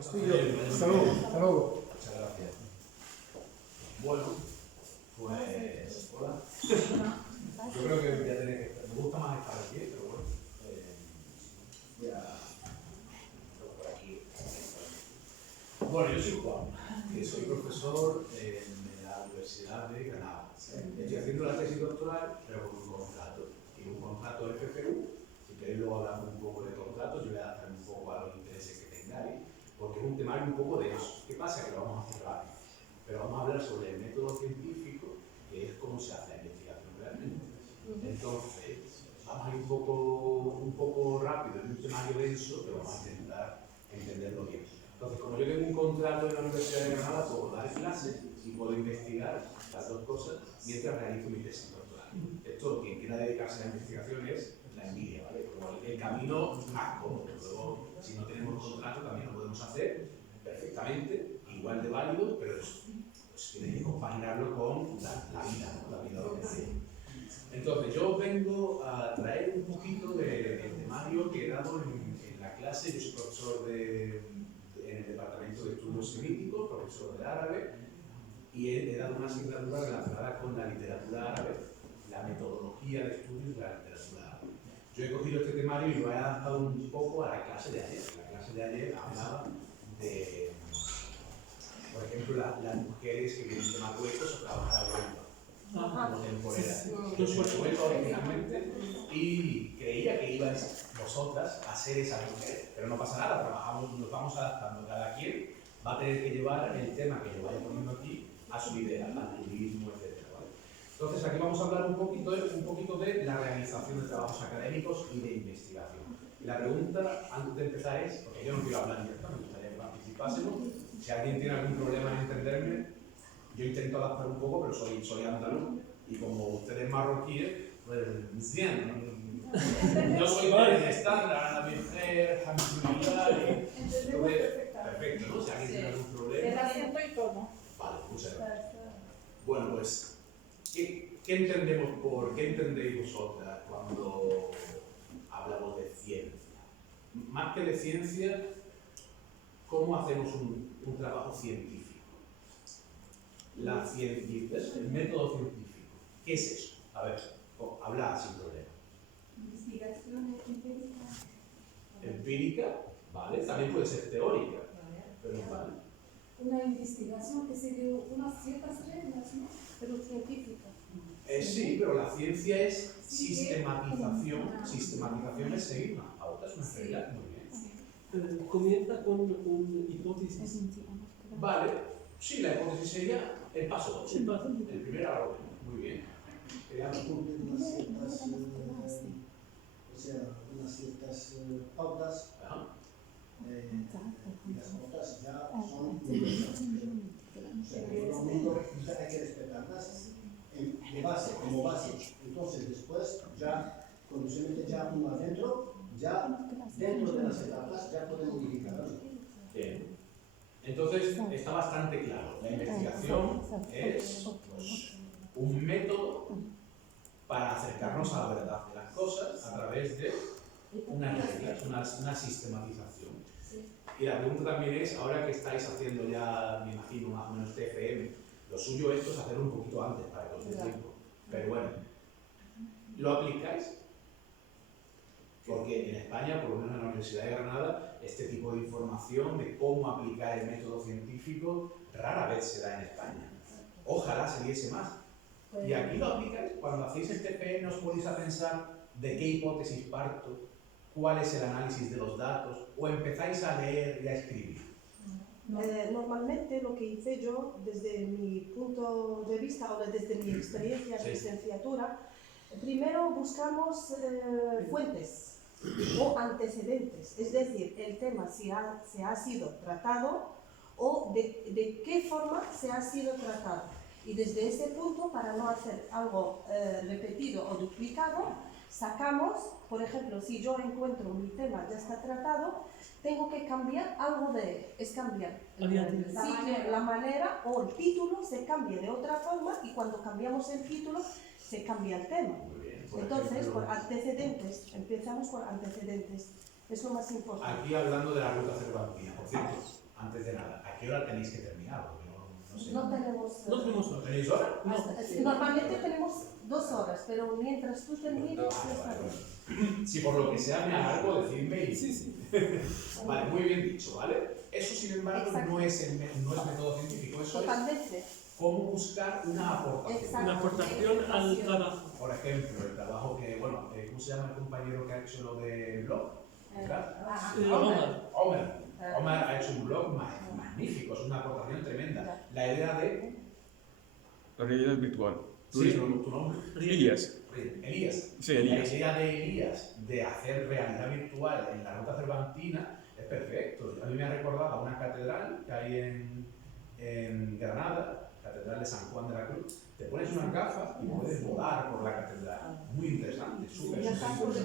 Sí, yo. Hasta luego. Hasta luego. Muchas gracias. Bueno, pues hola. Yo creo que voy a tener que estar. Me gusta más estar aquí, pero bueno. Ya. Por aquí. Bueno, yo soy Juan, que soy profesor en la Universidad de Granada. Estoy haciendo la tesis doctoral, pero con un contrato. Tiene un contrato de FPU. Si queréis luego hablamos un poco de contratos, yo voy a adaptar un poco a los intereses que tengáis, porque es un temario un poco denso. ¿Qué pasa? Que lo vamos a cerrar, pero vamos a hablar sobre el método científico, que es cómo se hace la investigación realmente. Entonces, vamos a ir un poco rápido, es un temario denso, pero vamos a intentar entenderlo bien. Entonces, como yo tengo un contrato en la Universidad de Granada, puedo dar clases y puedo investigar las dos cosas mientras realizo mi tesis doctoral. Esto, quien quiera dedicarse a la investigación es la envidia, ¿vale? Como el camino más cómodo. Luego, si no tenemos contrato, también lo podemos hacer perfectamente, igual de válido, pero pues tienes que compaginarlo con la vida, ¿no? La vida ordinaria. Entonces, yo vengo a traer un poquito del temario que he dado en la clase. Yo soy profesor en el Departamento de Estudios Semíticos, profesor de árabe, y he dado una asignatura relacionada con la literatura árabe, la metodología de estudios de la literatura árabe. Yo he cogido este temario y lo he adaptado un poco a la clase de ayer. La clase de ayer hablaba de, por ejemplo, las mujeres que vienen de Marruecos a trabajar a Europa como temporeras. Yo soy sueco originalmente y creía que ibais vosotras a ser esa mujer, pero no pasa nada, nos vamos adaptando. Cada quien va a tener que llevar el tema que yo vaya poniendo aquí a su idea, al turismo, etc. ¿Vale? Entonces, aquí vamos a hablar un poquito de la realización de trabajos académicos y de investigación. Y la pregunta, antes de empezar, es, porque yo no quiero hablar en directo, me gustaría que participásemos. Si alguien tiene algún problema en entenderme, yo intento adaptar un poco, pero soy andaluz, y como ustedes marroquíes, pues, yo soy del estándar, la mujer, perfecto, ¿no? Si alguien tiene algún problema. El acento y todo. Vale, muchas gracias. Bueno, pues, ¿qué entendéis vosotras cuando hablamos de ciencia? Más que de ciencia, ¿cómo hacemos un trabajo científico? La ciencia, el método científico. ¿Qué es eso? A ver, habla sin problema. Investigación empírica. Empírica, ¿vale? También puede ser teórica, pero vale. Una investigación que sigue unas ciertas reglas, ¿no? Pero científica. Sí, pero la ciencia es sistematización. Sistematización es seguir una pauta, es una regla. Muy bien. Comienza con una hipótesis. Vale, sí, la hipótesis sería el paso 2. El primer árbol. Muy bien. Unas ciertas pautas. Y las pautas ya son universales. Lo único que hay que respetarlas como base. Entonces, después, ya, cuando se mete ya uno adentro, ya dentro de las etapas, ya puede modificarlas. Bien. Entonces, está bastante claro. La investigación es un método para acercarnos a la verdad de las cosas a través de unas reglas, una sistematización. Y la pregunta también es, ahora que estáis haciendo ya, me imagino, más o menos TFM, lo suyo esto es hacerlo un poquito antes para que os dé tiempo. Pero bueno, ¿lo aplicáis? Porque en España, por lo menos en la Universidad de Granada, este tipo de información de cómo aplicar el método científico rara vez se da en España. Ojalá se diese más. Y aquí lo aplicáis. Cuando hacéis el TFM, ¿os ponéis a pensar de qué hipótesis parto? ¿Cuál es el análisis de los datos? ¿O empezáis a leer y a escribir? Normalmente lo que hice yo, desde mi punto de vista o desde mi experiencia de licenciatura, primero buscamos fuentes o antecedentes, es decir, el tema si ha sido tratado o de qué forma se ha sido tratado. Y desde ese punto, para no hacer algo repetido o duplicado, sacamos, por ejemplo, si yo encuentro mi tema ya está tratado, tengo que cambiar algo de él, es cambiar la manera o el título se cambia de otra forma y cuando cambiamos el título se cambia el tema. Entonces, por antecedentes, empezamos por antecedentes, es lo más importante. Aquí hablando de la ruta cervantina, por cierto, antes de nada, ¿a qué hora tenéis que terminar? Porque no sé. No tenemos... No tenemos ¿No tenéis hora? Normalmente tenemos 2 horas, pero mientras tú termines, ya está bien. Si por lo que sea me alargo, decidme y... Sí, sí. Vale, muy bien dicho, ¿vale? Eso, sin embargo, Exacto. no es método científico, eso es Totalmente. cómo buscar una aportación. Exacto. Una aportación al trabajo. Por ejemplo, el trabajo que, bueno, ¿cómo se llama el compañero que ha hecho lo de blog? ¿Verdad? Omar. Omar ha hecho un blog magnífico, es una aportación tremenda. La idea de... Realidad virtual. Sí, tu nombre. Elías. Elías. Sí, La Elías. idea de Elías de hacer realidad virtual en la ruta cervantina es perfecto. A mí me ha recordado a una catedral que hay en Granada, Catedral de San Juan de la Cruz. Te pones unas gafas y puedes volar por la catedral. Muy interesante, súper, súper.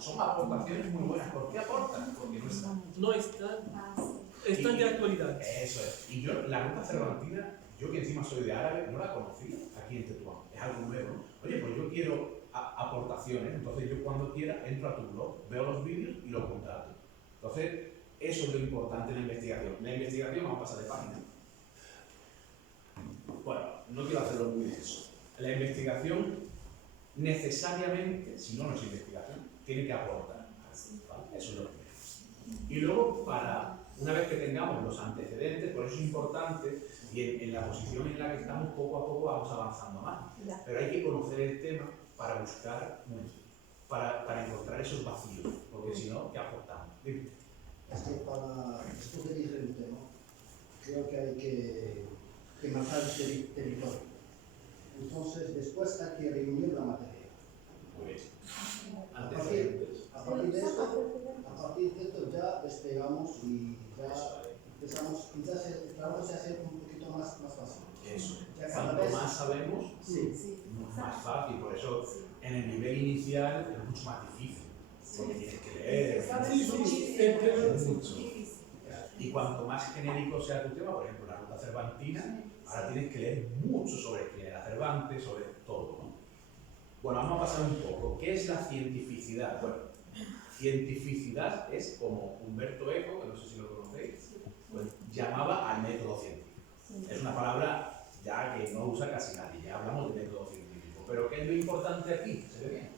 Son aportaciones muy buenas. ¿Por qué aportan? Porque no están. No están de actualidad. Eso es. Y yo, la ruta cervantina, yo que encima soy de árabe, no la conocía aquí en Tetuán. Es algo nuevo, ¿no? Oye, pues yo quiero aportaciones, entonces yo cuando quiera entro a tu blog, veo los vídeos y los contrato. Entonces, eso es lo importante en la investigación. La investigación, vamos a pasar de página. Bueno, no quiero hacerlo muy denso. La investigación necesariamente, si no es investigación, tiene que aportar. ¿Vale? Eso es lo primero. Y luego, una vez que tengamos los antecedentes, por eso es importante, y en la posición en la que estamos, poco a poco vamos avanzando más. Pero hay que conocer el tema para buscar, para encontrar esos vacíos, porque si no, ¿qué aportamos? Es que para esto que dije el tema, creo que hay que marcar el territorio. Entonces, después hay que reunir la materia. Muy bien. A Antecedentes. partir de esto ya despegamos y ya empezamos, quizás el trabajo se hace un poquito más fácil. Eso. Ya cada Cuanto vez- más sabemos, Sí. más fácil. Por eso, en el nivel inicial es mucho más difícil. Porque tienes que leer. Mucho. Y cuanto más genérico sea tu tema, por ejemplo, la ruta cervantina, ahora tienes que leer mucho sobre quién era Cervantes, sobre todo, ¿no? Bueno, vamos a pasar un poco. ¿Qué es la cientificidad? Bueno, cientificidad es como Humberto Eco, que no sé si lo conocéis, pues llamaba al método científico. Es una palabra ya que no usa casi nadie, ya hablamos de método científico. Pero ¿qué es lo importante aquí? ¿Se ve bien?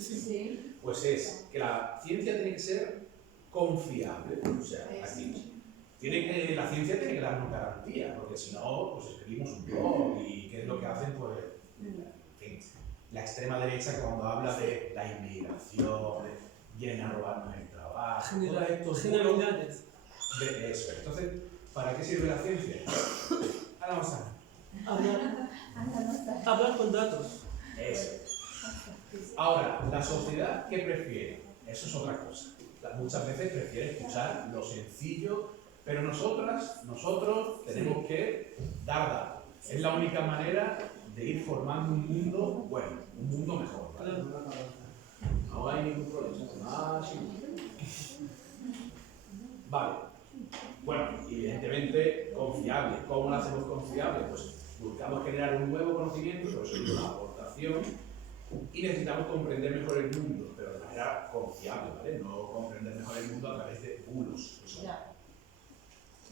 Sí. Pues es que la ciencia tiene que ser confiable, o sea, aquí. La ciencia tiene que darnos garantía, porque si no, pues escribimos un blog y ¿qué es lo que hacen? Pues, en fin, la extrema derecha cuando habla de la inmigración, vienen a robarnos el trabajo, todos estos Generalidades. de eso. Entonces, ¿para qué sirve la ciencia? Ahora vamos a Hablar con datos. eso. Ahora, la sociedad, ¿qué prefiere? Eso es otra cosa. Muchas veces prefiere escuchar lo sencillo, pero nosotros tenemos que dar datos. Es la única manera de ir formando un mundo bueno, un mundo mejor. ¿Vale? No hay ningún problema. Ah, sí. Vale. Bueno, evidentemente confiable. ¿Cómo lo hacemos confiable? Pues buscamos generar un nuevo conocimiento, por eso es una aportación, y necesitamos comprender mejor el mundo, pero de manera confiable, ¿vale? No comprender mejor el mundo a través de bulos. Ya.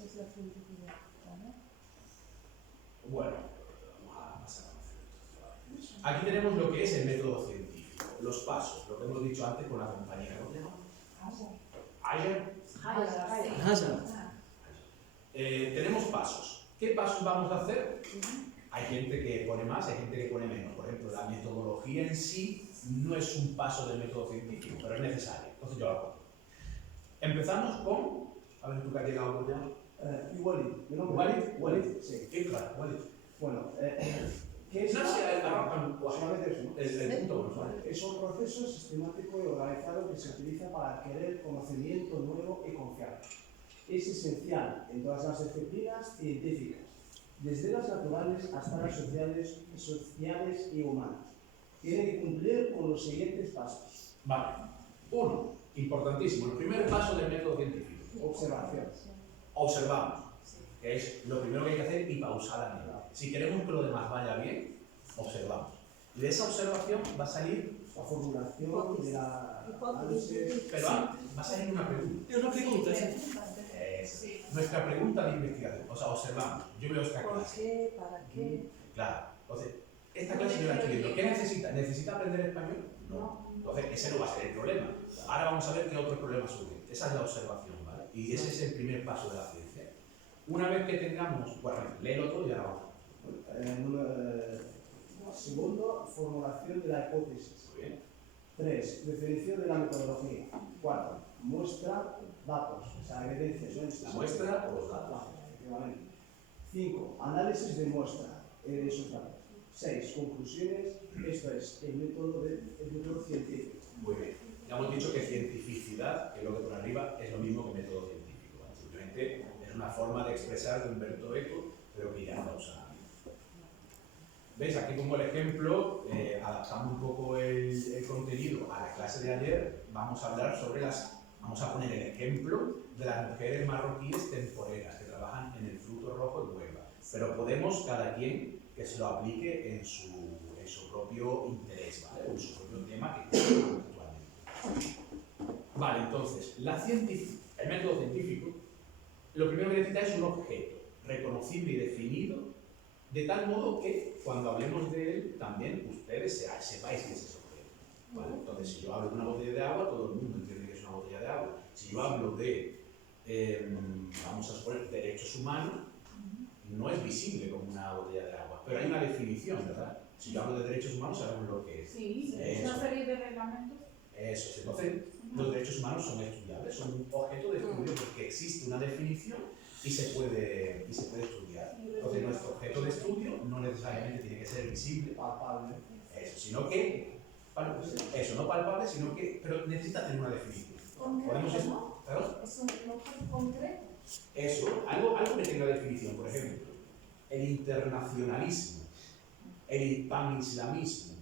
Es la cientificidad, ¿vale? Bueno, vamos a pasar a aquí tenemos lo que es el método científico, los pasos, lo que hemos dicho antes con la compañera. ¿Cómo se llama? Ayer. Tenemos pasos. ¿Qué pasos vamos a hacer? Hay gente que pone más, hay gente que pone menos. Por ejemplo, la metodología en sí no es un paso del método científico, pero es necesario. Entonces yo lo hago. Empezamos con... A ver, tú que has llegado por ya. Walid, mi nombre Walid. Sí. Iqra, Walid. Bueno, ¿qué es? No sé, Solamente eso, ¿no? el punto uno, ¿vale? Es un proceso sistemático y organizado que se utiliza para adquirir conocimiento nuevo y confiable. Es esencial en todas las disciplinas científicas, desde las naturales hasta las sociales y humanas. Tiene que cumplir con los siguientes pasos. Vale. Uno, importantísimo, el primer paso del método científico. Observación. Observamos, que es lo primero que hay que hacer y pausadamente. Si queremos que lo demás vaya bien, observamos. Y de esa observación va a salir, La formulación de la análisis. pero antes, va a salir una pregunta. Es una pregunta. Eso nuestra pregunta de investigación. O sea, observamos. Yo veo esta ¿Por clase. qué? ¿Para qué? Claro. Entonces, esta clase yo la estoy viendo. ¿Qué necesita? ¿Necesita aprender español? No. Entonces, ese no va a ser el problema. Ahora vamos a ver qué otros problemas surgen. Esa es la observación, ¿vale? Y ese es el primer paso de la ciencia. Una vez que tengamos, bueno, léelo todo y ahora vamos. Segundo, formulación de la hipótesis. Muy bien. 3. Definición de la metodología. 4. Muestra datos, o sea, evidencias. La muestra o los datos. Efectivamente. 5. Análisis de muestra de esos datos. 6. Conclusiones. Esto es el método científico. Muy bien. Ya hemos dicho que cientificidad, que es lo que por arriba, es lo mismo que método científico, ¿vale? Simplemente es una forma de expresar de Humberto Eco, pero que ya no usa. ¿Veis? Aquí pongo el ejemplo, adaptando un poco el contenido a la clase de ayer, vamos a hablar sobre vamos a poner el ejemplo de las mujeres marroquíes temporeras que trabajan en el fruto rojo de Huelva. Pero podemos, cada quien, que se lo aplique en su propio interés, ¿vale? O en su propio tema que trabajamos actualmente. Vale, entonces, el método científico, lo primero que necesita es un objeto reconocible y definido, de tal modo que cuando hablemos de él, también ustedes sepáis qué es ese objeto. ¿Vale? Entonces, si yo hablo de una botella de agua, todo el mundo entiende que es una botella de agua. Si yo hablo de, vamos a suponer, derechos humanos, no es visible como una botella de agua, pero hay una definición, ¿verdad? Si yo hablo de derechos humanos, sabemos lo que es. Sí, una serie de reglamentos. Eso es. Entonces, los derechos humanos son estudiables, son un objeto de estudio porque existe una definición y se puede estudiar. Entonces, nuestro objeto de estudio no necesariamente tiene que ser visible, Palpable. eso, sino que, eso, no palpable, sino que, pero necesita tener una definición. Concreto, ¿no? ¿Perdón? Es un objeto concreto. Eso, algo que tenga definición, por ejemplo, el internacionalismo, el panislamismo,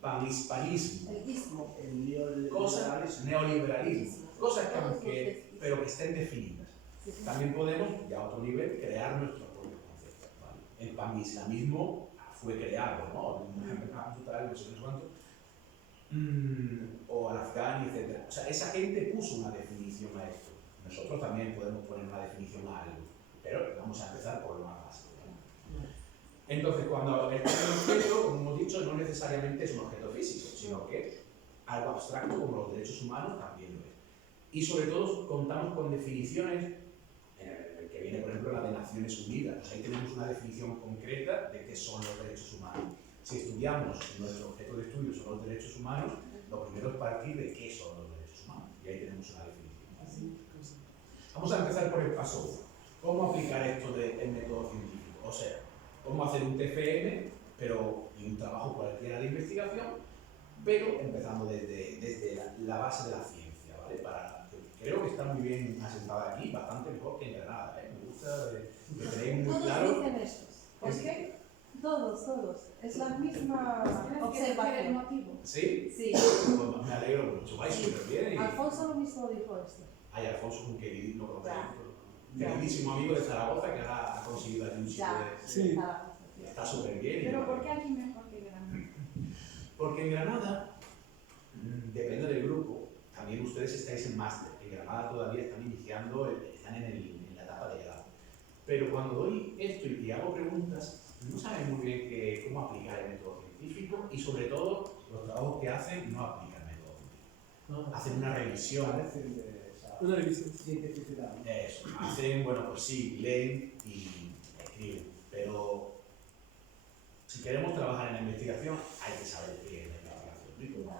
panhispanismo, El istmo. El cosas, neoliberalismo, cosas pero que estén definidas. También podemos, ya a otro nivel, crear nuestros propios conceptos. ¿Vale? El panislamismo fue creado, ¿no? No sé cuánto, o al-Afghani, etc. O sea, esa gente puso una definición a esto. Nosotros también podemos poner una definición a algo, pero vamos a empezar por lo más básico. ¿Vale? Entonces, cuando hablamos de un objeto, como hemos dicho, no necesariamente es un objeto físico, sino que algo abstracto como los derechos humanos también lo es. Y sobre todo contamos con definiciones, que viene por ejemplo la de Naciones Unidas. Pues ahí tenemos una definición concreta de qué son los derechos humanos. Si estudiamos, nuestro objeto de estudio son los derechos humanos, lo primero es partir de qué son los derechos humanos. Y ahí tenemos una definición. Vamos a empezar por el paso 1. ¿Cómo aplicar esto del método científico? O sea, cómo hacer un TFM, y un trabajo cualquiera de investigación, pero empezando desde la base de la ciencia, ¿vale? Creo que está muy bien asentada aquí, bastante mejor que en Granada, ¿eh? Me gusta que tenéis muy claro. Todos dicen estos. ¿Por qué? Todos. Es la misma observación. motivo. ¿Sí? Sí. Pues me alegro mucho, vais súper bien. Alfonso lo mismo dijo esto. Ay, Alfonso es un queridísimo, Ya. queridísimo amigo de Zaragoza que ahora ha conseguido allí un sitio Ya. de... Sí. Está súper bien. Pero ¿por qué aquí mejor que Granada? Porque en Granada, depende del grupo, también ustedes estáis en máster. En Granada todavía están iniciando, están en la etapa de grado. Pero cuando doy esto y hago preguntas, no saben muy bien cómo aplicar el método científico y sobre todo los trabajos que hacen no aplican el método científico. Hacen una revisión. Una revisión. Cientificidad. Eso. Hacen, bueno, pues sí, leen y escriben. Pero si queremos trabajar en la investigación, hay que saber qué es la investigación.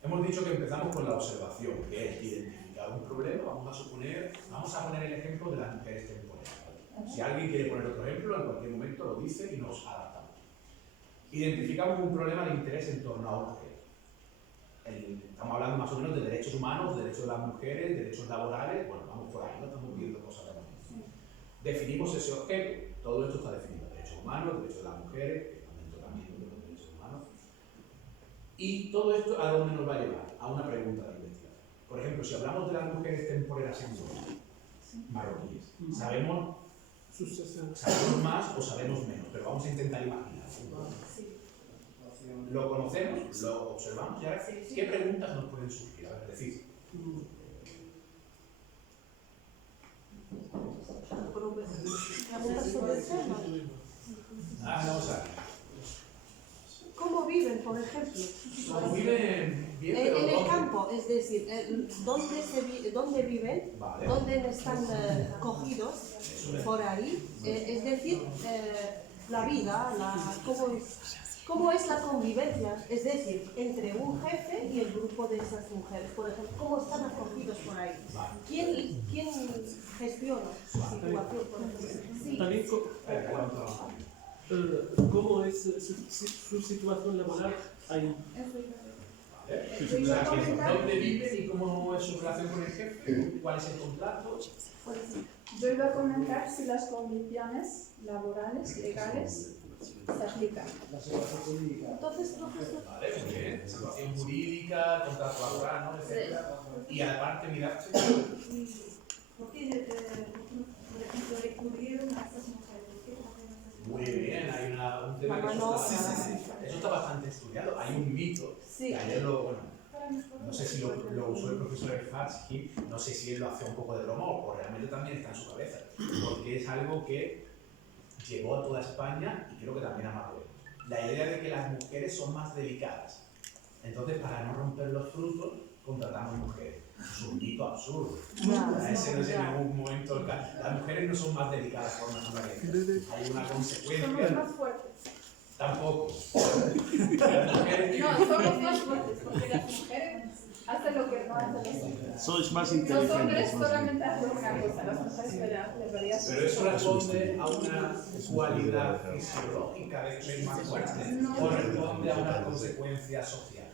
Hemos dicho que empezamos con la observación, que es identificar un problema. Vamos a poner el ejemplo de las mujeres temporeras. ¿Vale? Si alguien quiere poner otro ejemplo, en cualquier momento lo dice y nos adaptamos. Identificamos un problema de interés en torno a un objeto. Estamos hablando más o menos de derechos humanos, derechos de las mujeres, derechos laborales. Bueno, vamos por ahí, no estamos viendo cosas de momento. Definimos ese objeto, todo esto está definido: derechos humanos, derechos de las mujeres, que también de los derechos humanos. Y todo esto, ¿a dónde nos va a llevar? A una pregunta de investigación. Por ejemplo, si hablamos de las mujeres temporeras en Huelva, marroquíes, ¿sabemos más o sabemos menos? Pero vamos a intentar imaginar. ¿Lo conocemos? ¿Lo observamos? ¿Ya? ¿Qué preguntas nos pueden surgir? A ver, decir. tema. Vamos a ver. ¿Cómo viven, por ejemplo? Como viven bien, pero En el ¿dónde? campo, es decir, ¿dónde viven? Vale. ¿Dónde están cogidos? Por ahí. Es decir, la vida, ¿cómo es la convivencia? Es decir, entre un jefe y el grupo de esas mujeres. Por ejemplo, ¿cómo están acogidos por ahí? Vale. ¿Quién gestiona su situación, por ejemplo? Sí. También Espera, ¿cuánto? cómo es su situación laboral ahí. Vale. O sea, ¿dónde viven y cómo es su relación con el jefe? ¿Cuál es el contrato? Por ejemplo. Yo iba a comentar si las condiciones laborales, legales, se aplican. La situación jurídica. Entonces, profesor, Vale, muy bien. Situación jurídica, contrato laboral, ¿no? Etcétera. Y aparte, mirad, Porque, por ejemplo, recurrieron a esas mujeres. ¿Por qué recurrieron a esas muy mujeres? bien, hay un tema que mano eso está bastante estudiado. Hay un mito, Sí. que ayer no sé si lo usó el profesor Erfatsky, no sé si él lo hace un poco de broma o realmente también está en su cabeza, porque es algo que llegó a toda España y creo que también a Marruecos. La idea de que las mujeres son más delicadas. Entonces, para no romper los frutos, contratamos mujeres. Es un mito absurdo. Ese no es en ningún momento el caso. Las mujeres no son más delicadas por naturaleza. Hay una Somos consecuencia. más fuertes. Tampoco. Las mujeres No, somos más fuertes porque las mujeres hacen lo que no hacen los hombres. Sois más Los hombres inteligentes. más solamente hacen una cosa, las mujeres deberían Pero eso responde a una cualidad fisiológica de ser más fuerte o responde a una consecuencia social.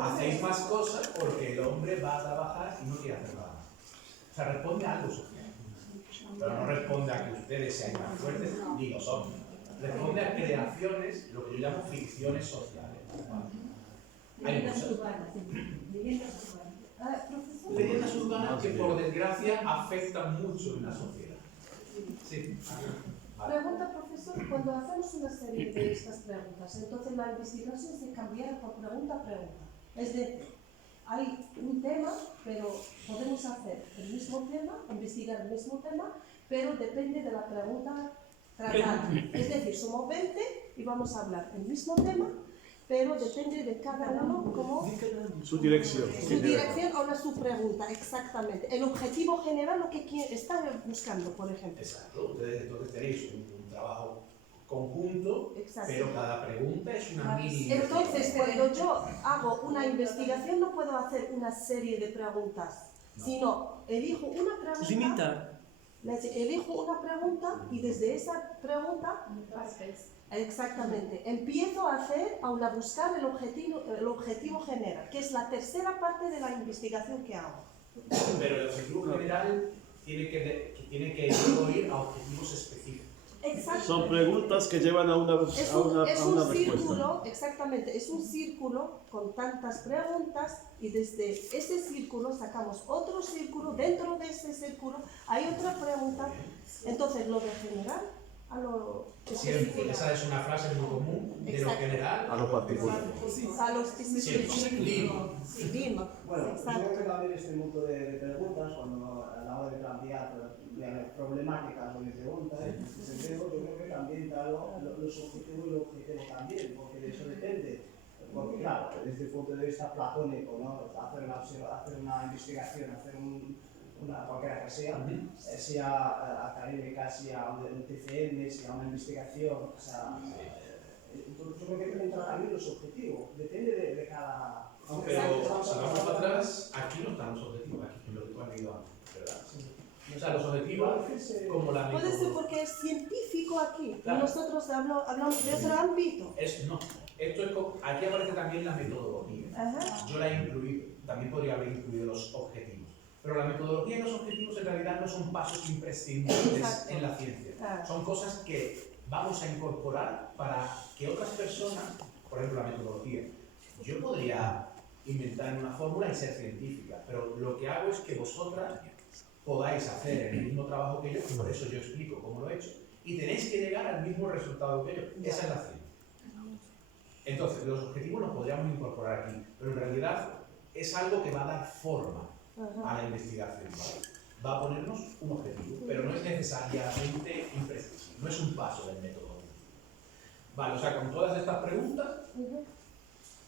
Hacéis más cosas porque el hombre va a trabajar y no quiere hacer nada más. O sea, responde a algo social. Pero no responde a que ustedes sean más fuertes ni los hombres. Responde a creaciones, lo que yo llamo ficciones sociales. Hay muchas. Profesor, Leyendas urbanas que por desgracia afectan mucho en la sociedad. Sí. Vale. pregunta, profesor, cuando hacemos una serie de estas preguntas, entonces la investigación se cambiará por pregunta a pregunta. Es decir, hay un tema, pero podemos hacer el mismo tema, investigar el mismo tema, pero depende de la pregunta tratada. Es decir, somos 20 y vamos a hablar el mismo tema, pero depende de cada uno cómo Su dirección. su dirección o su pregunta, exactamente. El objetivo general, lo que están buscando, por ejemplo. Exacto. Ustedes entonces tenéis un trabajo conjunto, Exacto. pero cada pregunta es una mini. Entonces, cuando yo hago una investigación, no puedo hacer una serie de preguntas, sino elijo una pregunta. Limitar. Elijo una pregunta y desde esa pregunta, exactamente, empiezo a hacer, a buscar el objetivo general, que es la tercera parte de la investigación que hago. Pero el objetivo general tiene que ir a objetivos específicos. Exacto. Son preguntas que llevan a una Es a un una círculo, respuesta. exactamente, es un círculo con tantas preguntas y desde ese círculo sacamos otro círculo, dentro de ese círculo hay otra pregunta, entonces lo de general a lo Siempre, específico. esa es una frase muy común de lo Exacto. general A lo particular. A lo específico. Siempre. Limo. Limo. Bueno, yo Exacto. creo que también este mundo de preguntas, cuando a la hora de plantear problemáticas o de preguntas, en este sentido, yo creo que también da lo subjetivo y lo objetivo también, porque de eso depende. Porque claro, desde el punto de vista platónico, ¿no? hacer una investigación, hacer cualquiera que sea académica, sea un TCM, sea una investigación, o sea, yo creo que entra también los objetivos, depende de cada... Pero si vamos para atrás, aquí no están los objetivos, aquí en lo que tú has leído antes, ¿verdad? O sea, los objetivos como la Puede ser metodología. porque es científico aquí, Claro. y nosotros hablamos de otro ámbito. No, aquí aparece también la metodología. Ajá. Yo la he incluido, también podría haber incluido los objetivos. Pero la metodología y los objetivos en realidad no son pasos imprescindibles Exacto. en la ciencia. Claro. Son cosas que vamos a incorporar para que otras personas, por ejemplo la metodología, yo podría inventar una fórmula y ser científica, pero lo que hago es que vosotras podáis hacer el mismo trabajo que yo, y por eso yo explico cómo lo he hecho, y tenéis que llegar al mismo resultado que yo. Esa es la ciencia. Entonces, los objetivos los podríamos incorporar aquí, pero en realidad es algo que va a dar forma a la investigación, ¿vale? va a ponernos un objetivo, pero no es necesariamente impreciso, no es un paso del método. Vale, o sea, con todas estas preguntas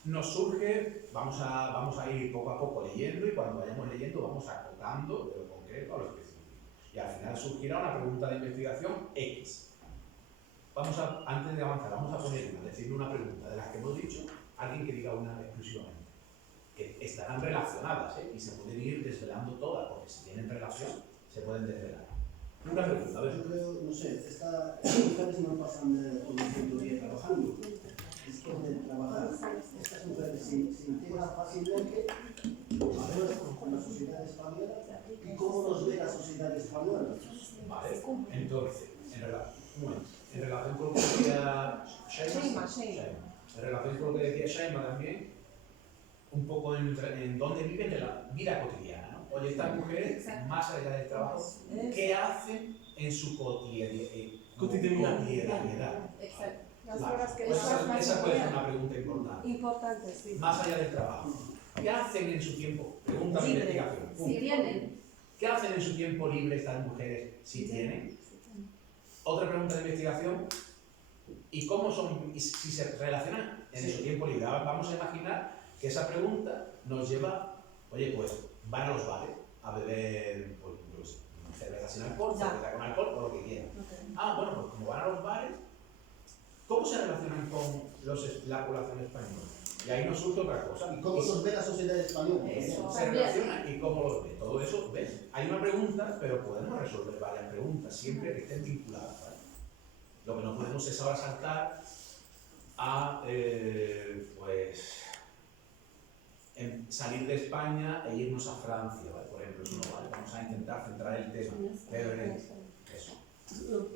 nos surge, vamos a ir poco a poco leyendo y cuando vayamos leyendo vamos acotando de lo concreto a lo específico. Y al final surgirá una pregunta de investigación X. Antes de avanzar, vamos a poner decirle una pregunta de las que hemos dicho, alguien que diga una exclusivamente. Que estarán relacionadas, y se pueden ir desvelando todas, porque si tienen relación, se pueden desvelar. Una pregunta, a ver. Yo creo, no sé, estas mujeres no pasan todo el tiempo día trabajando. Es que de trabajar, estas mujeres se integran fácilmente con la sociedad española y cómo nos ve la sociedad española. Vale, entonces, en relación con lo que decía Shaima, en relación con lo que decía Shaima también, un poco en dónde viven en la vida cotidiana, ¿no? Oye, estas mujeres, más allá del trabajo, ¿qué hacen en su cotidianidad? Exacto. Las Vale. horas que Pues trabajan. esa puede ser una pregunta importante. Importante, sí. Más allá del trabajo, ¿qué hacen en su tiempo? Pregunta de Libre. investigación. Punto. Si tienen. ¿Qué hacen en su tiempo libre estas mujeres si tienen? Otra pregunta de investigación. ¿Y cómo son, y si se relacionan en su tiempo libre? Ahora vamos a imaginar que esa pregunta nos lleva, oye, pues van a los bares a beber pues, cerveza sin alcohol, cerveza con alcohol o lo que quieran. Bueno, pues como van a los bares, ¿cómo se relacionan con la población española? Y ahí nos surge otra cosa. ¿Y cómo nos ve la sociedad española? Eso. Se relaciona y cómo lo ve. Todo eso, ¿ves? Hay una pregunta, pero podemos resolver varias preguntas, siempre que estén vinculadas. ¿Vale? Lo que no podemos es ahora saltar a, salir de España e irnos a Francia, ¿vale? Por ejemplo, eso no vale. Vamos a intentar centrar el tema. Pero en eso.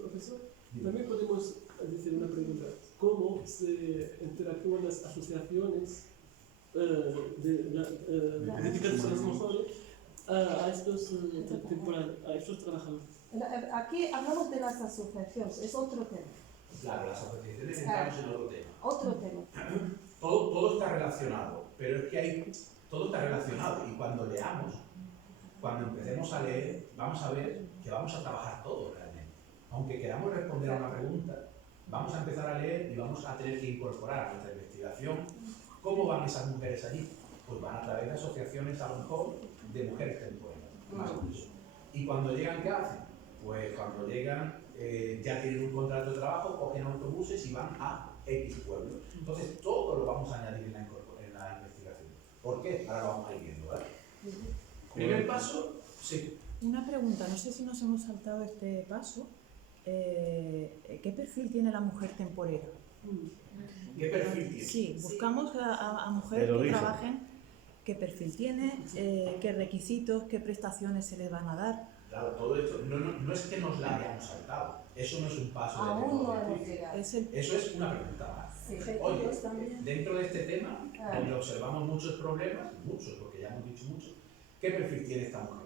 Profesor, también podemos decir una pregunta. ¿Cómo se interactúan las asociaciones dedicadas a las mujeres a estos trabajadores? Aquí hablamos de las asociaciones, es otro tema. Claro, las asociaciones entramos en otro tema. Otro tema. Todo está relacionado, pero es que todo está relacionado y cuando leamos, cuando empecemos a leer, vamos a ver que vamos a trabajar todo realmente. Aunque queramos responder a una pregunta, vamos a empezar a leer y vamos a tener que incorporar a nuestra investigación cómo van esas mujeres allí. Pues van a través de asociaciones, a lo mejor, de mujeres temporeras, más o menos. Y cuando llegan, ¿qué hacen? Pues cuando llegan, ya tienen un contrato de trabajo, cogen autobuses y van a X pueblos. Entonces, todo lo vamos a añadir en la investigación. ¿Por qué? Ahora lo vamos a ir viendo, ¿vale? Primer paso, sí. Una pregunta, no sé si nos hemos saltado este paso. ¿Qué perfil tiene la mujer temporera? ¿Qué perfil tiene? Sí, buscamos a mujeres Pero que dice. trabajen. ¿Qué perfil tiene? ¿Qué requisitos? ¿Qué prestaciones se les van a dar? Claro, todo esto no es que nos la hayamos saltado. Eso no es un paso de Aún no método hemos científico. llegado. Eso es una pregunta más. Oye, dentro de este tema, donde observamos muchos problemas, porque ya hemos dicho muchos, ¿qué perfil tiene esta mujer?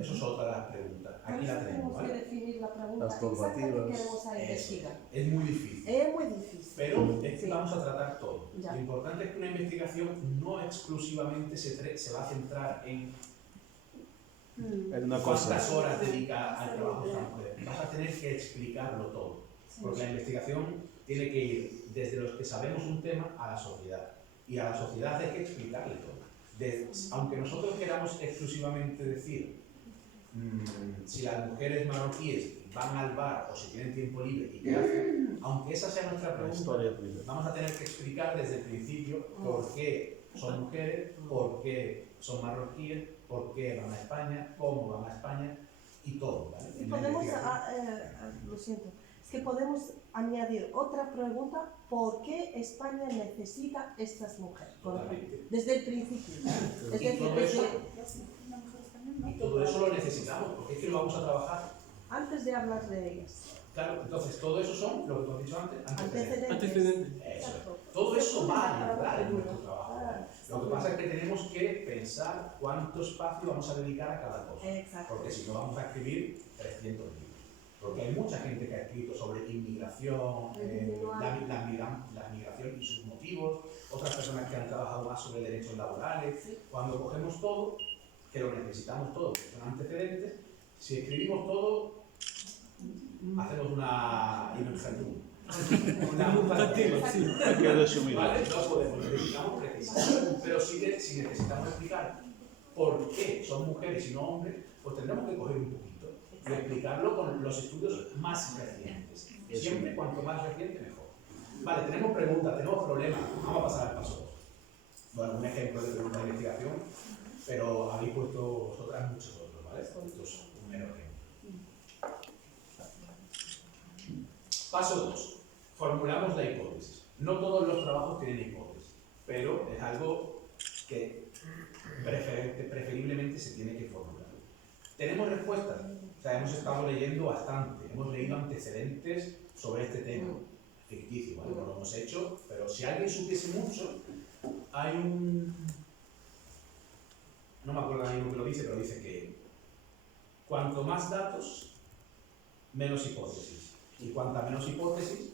Eso es otra de las preguntas. Aquí la tenemos, Tenemos que ¿vale? definir la pregunta Las exacta que formativas. queremos investigar. Es muy difícil. Es muy difícil. Pero es que Sí. vamos a tratar todo. Ya. Lo importante es que una investigación no exclusivamente se va a centrar en Es una cosa. cuántas horas dedica al trabajo de esta mujer. Vas a tener que explicarlo todo. Porque la investigación tiene que ir desde los que sabemos un tema a la sociedad. Y a la sociedad hay que explicarle todo. Aunque nosotros queramos exclusivamente decir si las mujeres marroquíes van al bar o si tienen tiempo libre y qué hacen, aunque esa sea nuestra La pregunta, historia primero. vamos a tener que explicar desde el principio por qué son mujeres, por qué son marroquíes, por qué van a España, cómo van a España y todo, ¿vale? Y En la podemos, investigación. lo siento, es que podemos añadir otra pregunta: ¿por qué España necesita estas mujeres? Totalmente. Desde el principio. Es Y decir, todo desde, eso, y todo eso lo necesitamos, porque es que lo vamos a trabajar. antes de hablar de ellas. Claro, entonces todo eso son, lo que tú has dicho antes, antecedentes. Antecedentes. Eso es. Todo eso va a ayudar en nuestro trabajo. Lo que pasa es que tenemos que pensar cuánto espacio vamos a dedicar a cada cosa. Exacto. Porque si no vamos a escribir 300 libros. Porque hay mucha gente que ha escrito sobre inmigración, la migración y sus motivos, otras personas que han trabajado más sobre derechos laborales. Cuando cogemos todo, que lo necesitamos todo, que son antecedentes, Si escribimos todo, hacemos una inmersión. Hay que resumir. ¿Vale? No podemos, necesitamos precisar. Pero si necesitamos explicar por qué son mujeres y no hombres, pues tendremos que coger un poquito y explicarlo con los estudios más recientes. Siempre cuanto más reciente mejor. Vale, tenemos preguntas, tenemos problemas. Vamos a pasar al paso 2. Bueno, un ejemplo de pregunta de investigación, pero habéis puesto vosotras muchos otros, ¿vale? Esto es un mero ejemplo. Paso 2. Formulamos la hipótesis. No todos los trabajos tienen hipótesis, pero es algo que preferiblemente se tiene que formular. ¿Tenemos respuestas? O sea, hemos estado leyendo bastante, hemos leído antecedentes sobre este tema. Ficticio, ¿vale? No lo hemos hecho, pero si alguien supiese mucho, hay un... No me acuerdo ahora mismo que lo dice, pero dice que cuanto más datos, menos hipótesis. Y cuanta menos hipótesis,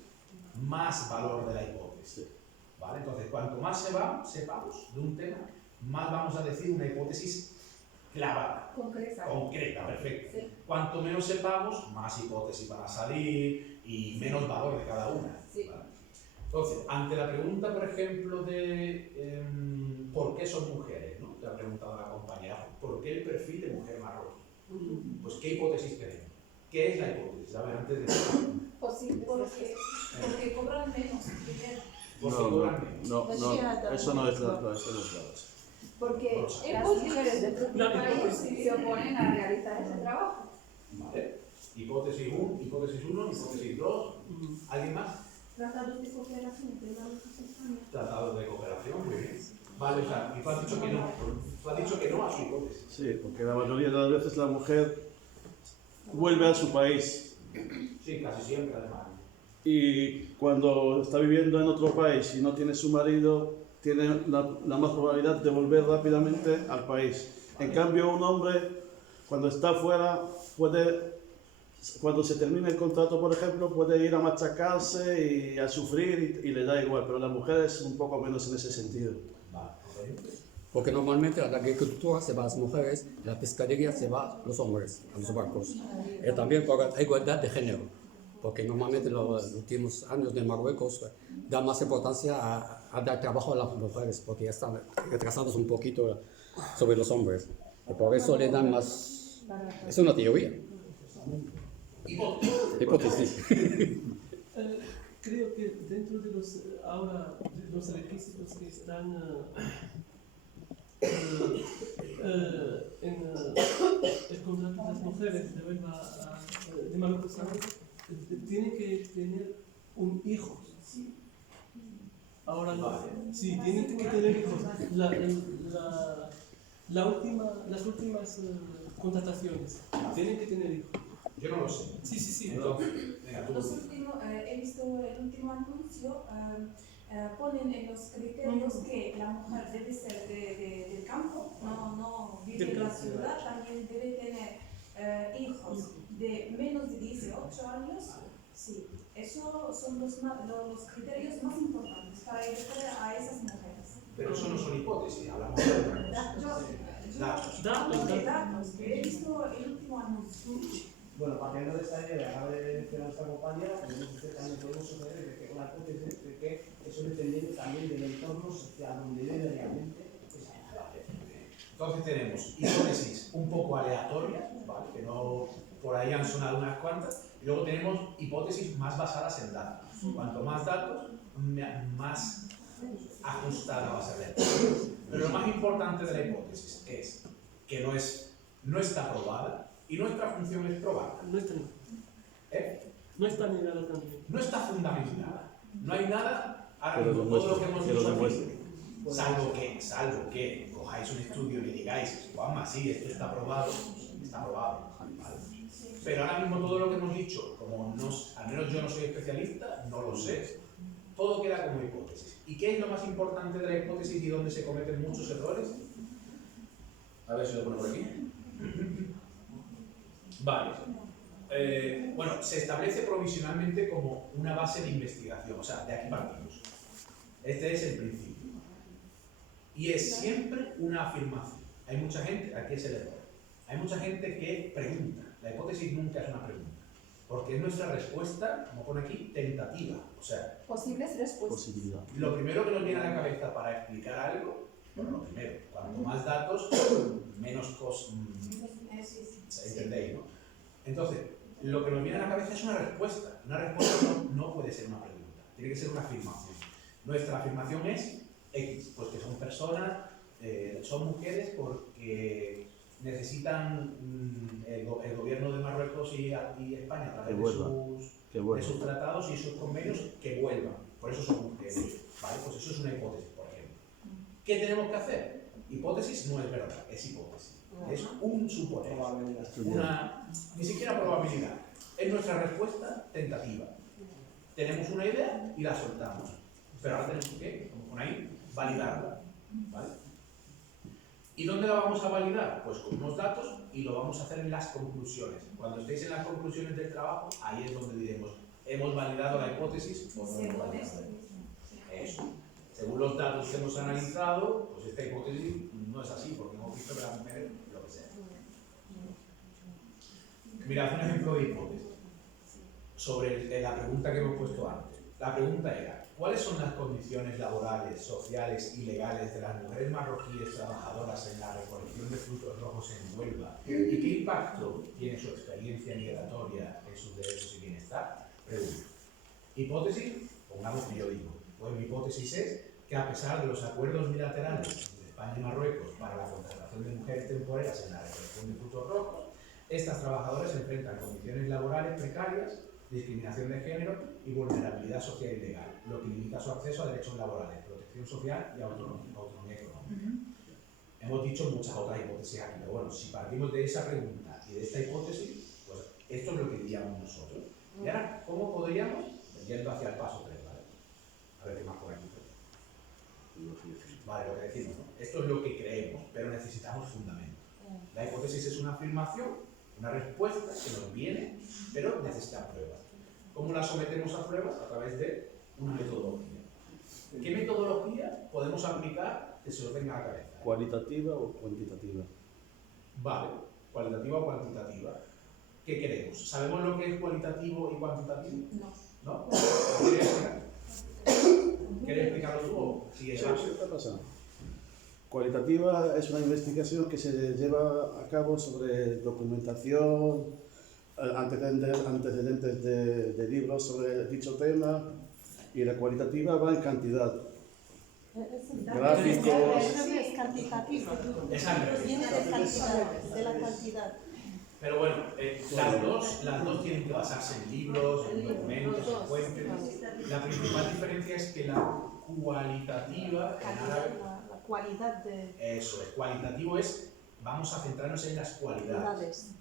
más valor de la hipótesis. ¿Vale? Entonces, cuanto más sepamos de un tema, más vamos a decir una hipótesis clavada. Concreta, perfecto. Sí. Cuanto menos sepamos, más hipótesis van a salir y menos valor de cada una. Sí. ¿Vale? Entonces, ante la pregunta, por ejemplo, de ¿por qué son mujeres? ¿No? Te ha preguntado la compañera, ¿por qué el perfil de mujer marroquí? Pues, ¿qué hipótesis tenemos? ¿Qué es la hipótesis? A ver, antes de... Porque cobran menos dinero. No, eso no es la base. Porque las mujeres de otros países se oponen a realizar ese trabajo. Vale. Hipótesis 1, hipótesis 2. ¿Alguien más? Tratados de cooperación entre la España. Tratados de cooperación, muy bien. Vale, o sea, y tú has dicho que no. Tú has dicho que no a su hipótesis. Sí, porque la mayoría de las veces la mujer vuelve a su país. Sí, casi siempre, además. Y cuando está viviendo en otro país y no tiene su marido, tiene la más probabilidad de volver rápidamente al país. En cambio, un hombre, cuando está fuera, cuando se termina el contrato, por ejemplo, puede ir a machacarse y a sufrir y le da igual, pero la mujer es un poco menos en ese sentido. Porque normalmente a la agricultura se van las mujeres, a la pescadería se van los hombres, a los barcos. Y también por la igualdad de género, porque normalmente los últimos años de Marruecos da más importancia a dar trabajo a las mujeres, porque ya están retrasados un poquito sobre los hombres. Y por eso le dan más... Es una teoría. Hipótesis. Creo que dentro de los requisitos que están en el contrato de las mujeres de Marruecos, tienen que tener un hijo. Ahora sí, tienen que tener hijos. Las últimas contrataciones tienen que tener hijos. Yo no lo sé. Sí. Venga, tú. He visto el último anuncio, ponen en los criterios que la mujer debe ser del campo, no vive en la ciudad, también debe tener hijos de menos de 18 años. Sí, esos son los criterios más importantes para elegir a esas mujeres. Pero eso no son hipótesis, hablamos de Datos, que he visto el último anuncio. Bueno, partiendo de esta idea de acabar de mencionar esta compañera, podemos sugerir que una hipótesis de que eso depende también del entorno social donde vive realmente esa mujer. Entonces tenemos hipótesis un poco aleatorias, ¿vale? Que no por ahí han sonado unas cuantas, y luego tenemos hipótesis más basadas en datos. Cuanto más datos, más ajustada va a ser la hipótesis. Pero lo más importante de la hipótesis es que no está probada y nuestra función es probarla. No está negada también. No está fundamentada. No hay nada, ahora Pero mismo, todo lo que hemos dicho demuestre. aquí, salvo que cojáis un estudio y le digáis, Juanma, sí, esto está probado, ¿vale? Pero ahora mismo todo lo que hemos dicho, como al menos yo no soy especialista, no lo sé, todo queda como hipótesis. ¿Y qué es lo más importante de la hipótesis y dónde se cometen muchos errores? A ver si lo pongo por aquí. Vale. Bueno, se establece provisionalmente como una base de investigación, o sea, de aquí partimos. Este es el principio. Y es siempre una afirmación. Hay mucha gente, aquí es el error, hay mucha gente que pregunta, La hipótesis nunca es una pregunta, porque es nuestra respuesta, como pone aquí, tentativa. O sea, Posibles respuestas. Posibilidad. lo primero que nos viene a la cabeza para explicar algo, bueno, lo primero, cuanto más datos, menos ¿entendéis, no? Entonces, lo que nos viene a la cabeza es una respuesta. Una respuesta no puede ser una pregunta, tiene que ser una afirmación. Nuestra afirmación es X, pues que son personas, son mujeres porque necesitan el gobierno de Marruecos y España a través de sus tratados y sus convenios que vuelvan. Por eso son mujeres. ¿Vale? Pues eso es una hipótesis, por ejemplo. ¿Qué tenemos que hacer? Hipótesis no es verdad, es hipótesis. Es un suponer. Ni siquiera probabilidad. Es nuestra respuesta tentativa. Tenemos una idea y la soltamos. Pero ahora tenemos que, como pone ahí, validarla. ¿Vale? ¿Y dónde la vamos a validar? Pues con unos datos y lo vamos a hacer en las conclusiones. Cuando estéis en las conclusiones del trabajo, ahí es donde diremos, ¿hemos validado la hipótesis o no hemos validado? Eso. Según los datos que hemos analizado, pues esta hipótesis no es así, porque hemos visto que las mujeres, lo que sea. Mirad, un ejemplo de hipótesis sobre la pregunta que hemos puesto antes. La pregunta era, ¿cuáles son las condiciones laborales, sociales y legales de las mujeres marroquíes trabajadoras en la recolección de frutos rojos en Huelva? ¿Y qué impacto tiene su experiencia migratoria en sus derechos y bienestar? Pregunta. Hipótesis, pongamos que yo digo. Pues mi hipótesis es que a pesar de los acuerdos bilaterales de España y Marruecos para la contratación de mujeres temporeras en la recolección de frutos rojos, estas trabajadoras se enfrentan a condiciones laborales precarias, discriminación de género y vulnerabilidad social y legal, lo que limita su acceso a derechos laborales, protección social y autonomía económica. Hemos dicho muchas otras hipótesis aquí, pero bueno, si partimos de esa pregunta y de esta hipótesis, pues esto es lo que diríamos nosotros. Y ahora, ¿cómo podríamos, yendo hacia el paso 3, ¿vale? A ver qué más por aquí. Vale, lo que decimos, ¿no? Esto es lo que creemos, pero necesitamos fundamento. La hipótesis es una afirmación, una respuesta que nos viene, pero necesita pruebas. ¿Cómo la sometemos a pruebas? A través de una metodología. ¿Qué metodología podemos aplicar que se os venga a la cabeza? ¿Cualitativa o cuantitativa? Vale, cualitativa o cuantitativa. ¿Qué queremos? ¿Sabemos lo que es cualitativo y cuantitativo? No. ¿Quieres explicarlo tú o sigues? Sí, está pasando. Cualitativa es una investigación que se lleva a cabo sobre documentación, antecedentes de libros sobre dicho tema, y la cualitativa va en cantidad. Gráficos. Es cuantitativo. Viene de la cantidad. Pero bueno, las dos tienen que basarse en libros, en documentos, en fuentes. La principal diferencia es que la cualitativa, en árabe, la cualidad de... Eso es, cualitativo es, vamos a centrarnos en las cualidades.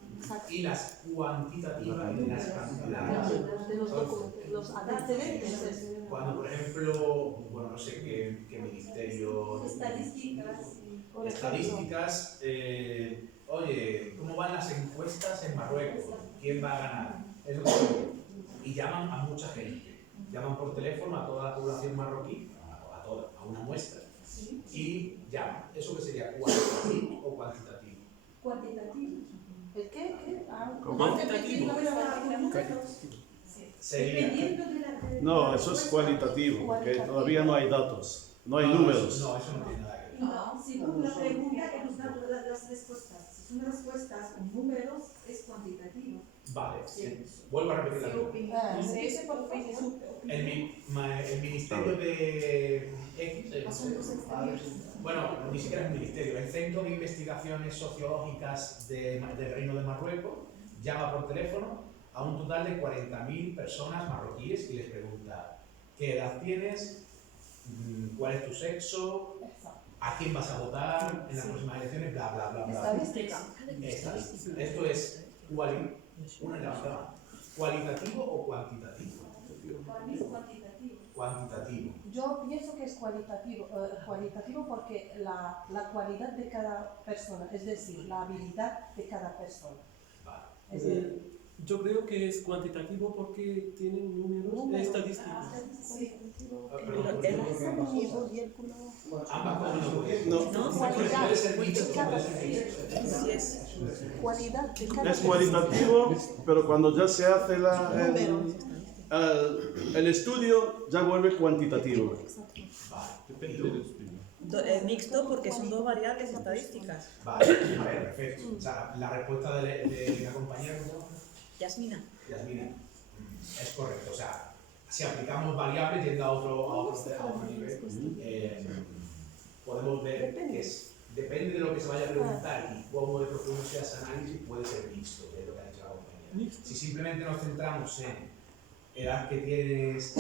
Y las cuantitativas en las cantidades. Los antecedentes. Cuando, por ejemplo, bueno, no sé qué ministerio... Estadísticas, oye, ¿cómo van las encuestas en Marruecos? ¿Quién va a ganar? Eso es. Y llaman a mucha gente. Llaman por teléfono a toda la población marroquí, a una muestra, y llaman. ¿Eso qué sería? ¿Cualitativo o cuantitativo? Cuantitativo. ¿El qué? Cuantitativo. No, eso es cualitativo, porque todavía no hay datos, no hay números. No, eso no tiene nada que ver. No, según la pregunta hemos dado las respuestas. Si son respuestas con números, es cuantitativo. Vale, vuelvo a repetir la pregunta. El Ministerio de X, bueno, ni siquiera es un ministerio, el Centro de Investigaciones Sociológicas del Reino de Marruecos llama por teléfono a un total de 40.000 personas marroquíes y les pregunta ¿qué edad tienes? ¿Cuál es tu sexo? ¿A quién vas a votar en las próximas elecciones? Bla, bla, bla, bla. Estadística. Esto es una llamada. ¿Cualitativo o cuantitativo? Para mí es cuantitativo. Cuantitativo. Yo pienso que es cualitativo porque la cualidad de cada persona, es decir, la habilidad de cada persona. Vale. Es decir, Yo creo que es cuantitativo porque tienen números estadísticos. Sí. Perdón, ambas cosas no pueden. No. Puede ser mixto, puede ser mixto. Cualidad de cada Es cualitativo, pero cuando ya se hace el estudio, ya vuelve cuantitativo. Mixto porque son dos variables estadísticas. Vale, a ver, perfecto. O sea, la respuesta de la compañera, ¿cómo? Yasmina. Yasmina, es correcto. O sea, si aplicamos variables yendo a otro nivel, podemos ver que depende de lo que se vaya a preguntar y cómo de profundo sea ese análisis, puede ser mixto, es lo que ha dicho la compañera. Si simplemente nos centramos en edad que tienes,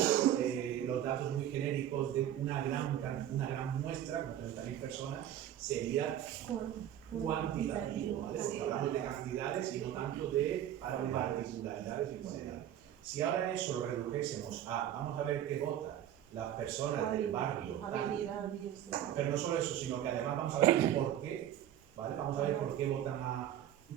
los datos muy genéricos de una gran muestra, con 30.000 personas, sería cuantitativo, ¿vale? Porque hablamos de cantidades y no tanto de particularidades y cualidades. Si ahora eso lo redujésemos a, vamos a ver qué votan las personas del barrio, tal, pero no solo eso, sino que además vamos a ver por qué, ¿vale? Vamos a ver por qué votan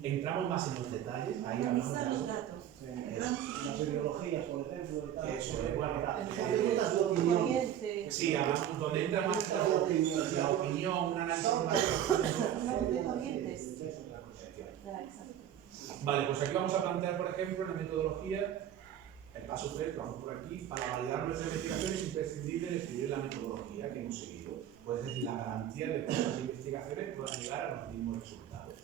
entramos más en los detalles, ahí hablamos de los datos. Las ideologías, por ejemplo, y tal. Eso, igual. Preguntas de opinión. Sí, hablamos donde entra más la opinión, un análisis más. Vale, pues aquí vamos a plantear, por ejemplo, la metodología, el paso 3, vamos por aquí, para validar nuestra investigación es imprescindible describir la metodología que hemos seguido, pues es decir, la garantía de que nuestras investigaciones puedan llegar a los mismos resultados.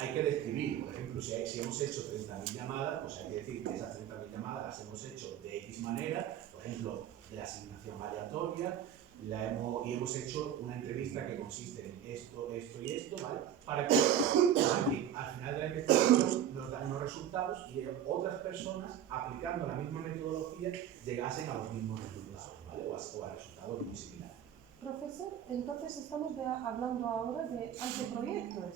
Hay que describir, por ejemplo, si hemos hecho 30.000 llamadas, pues hay que decir que esas 30.000 llamadas las hemos hecho de X manera, por ejemplo, de asignación aleatoria, y hemos hecho una entrevista que consiste en esto, esto y esto, ¿vale? Para que al final de la investigación nos dan unos resultados y otras personas, aplicando la misma metodología, llegasen a los mismos resultados, ¿vale? O a resultados muy similares. Profesor, entonces estamos hablando ahora de anteproyecto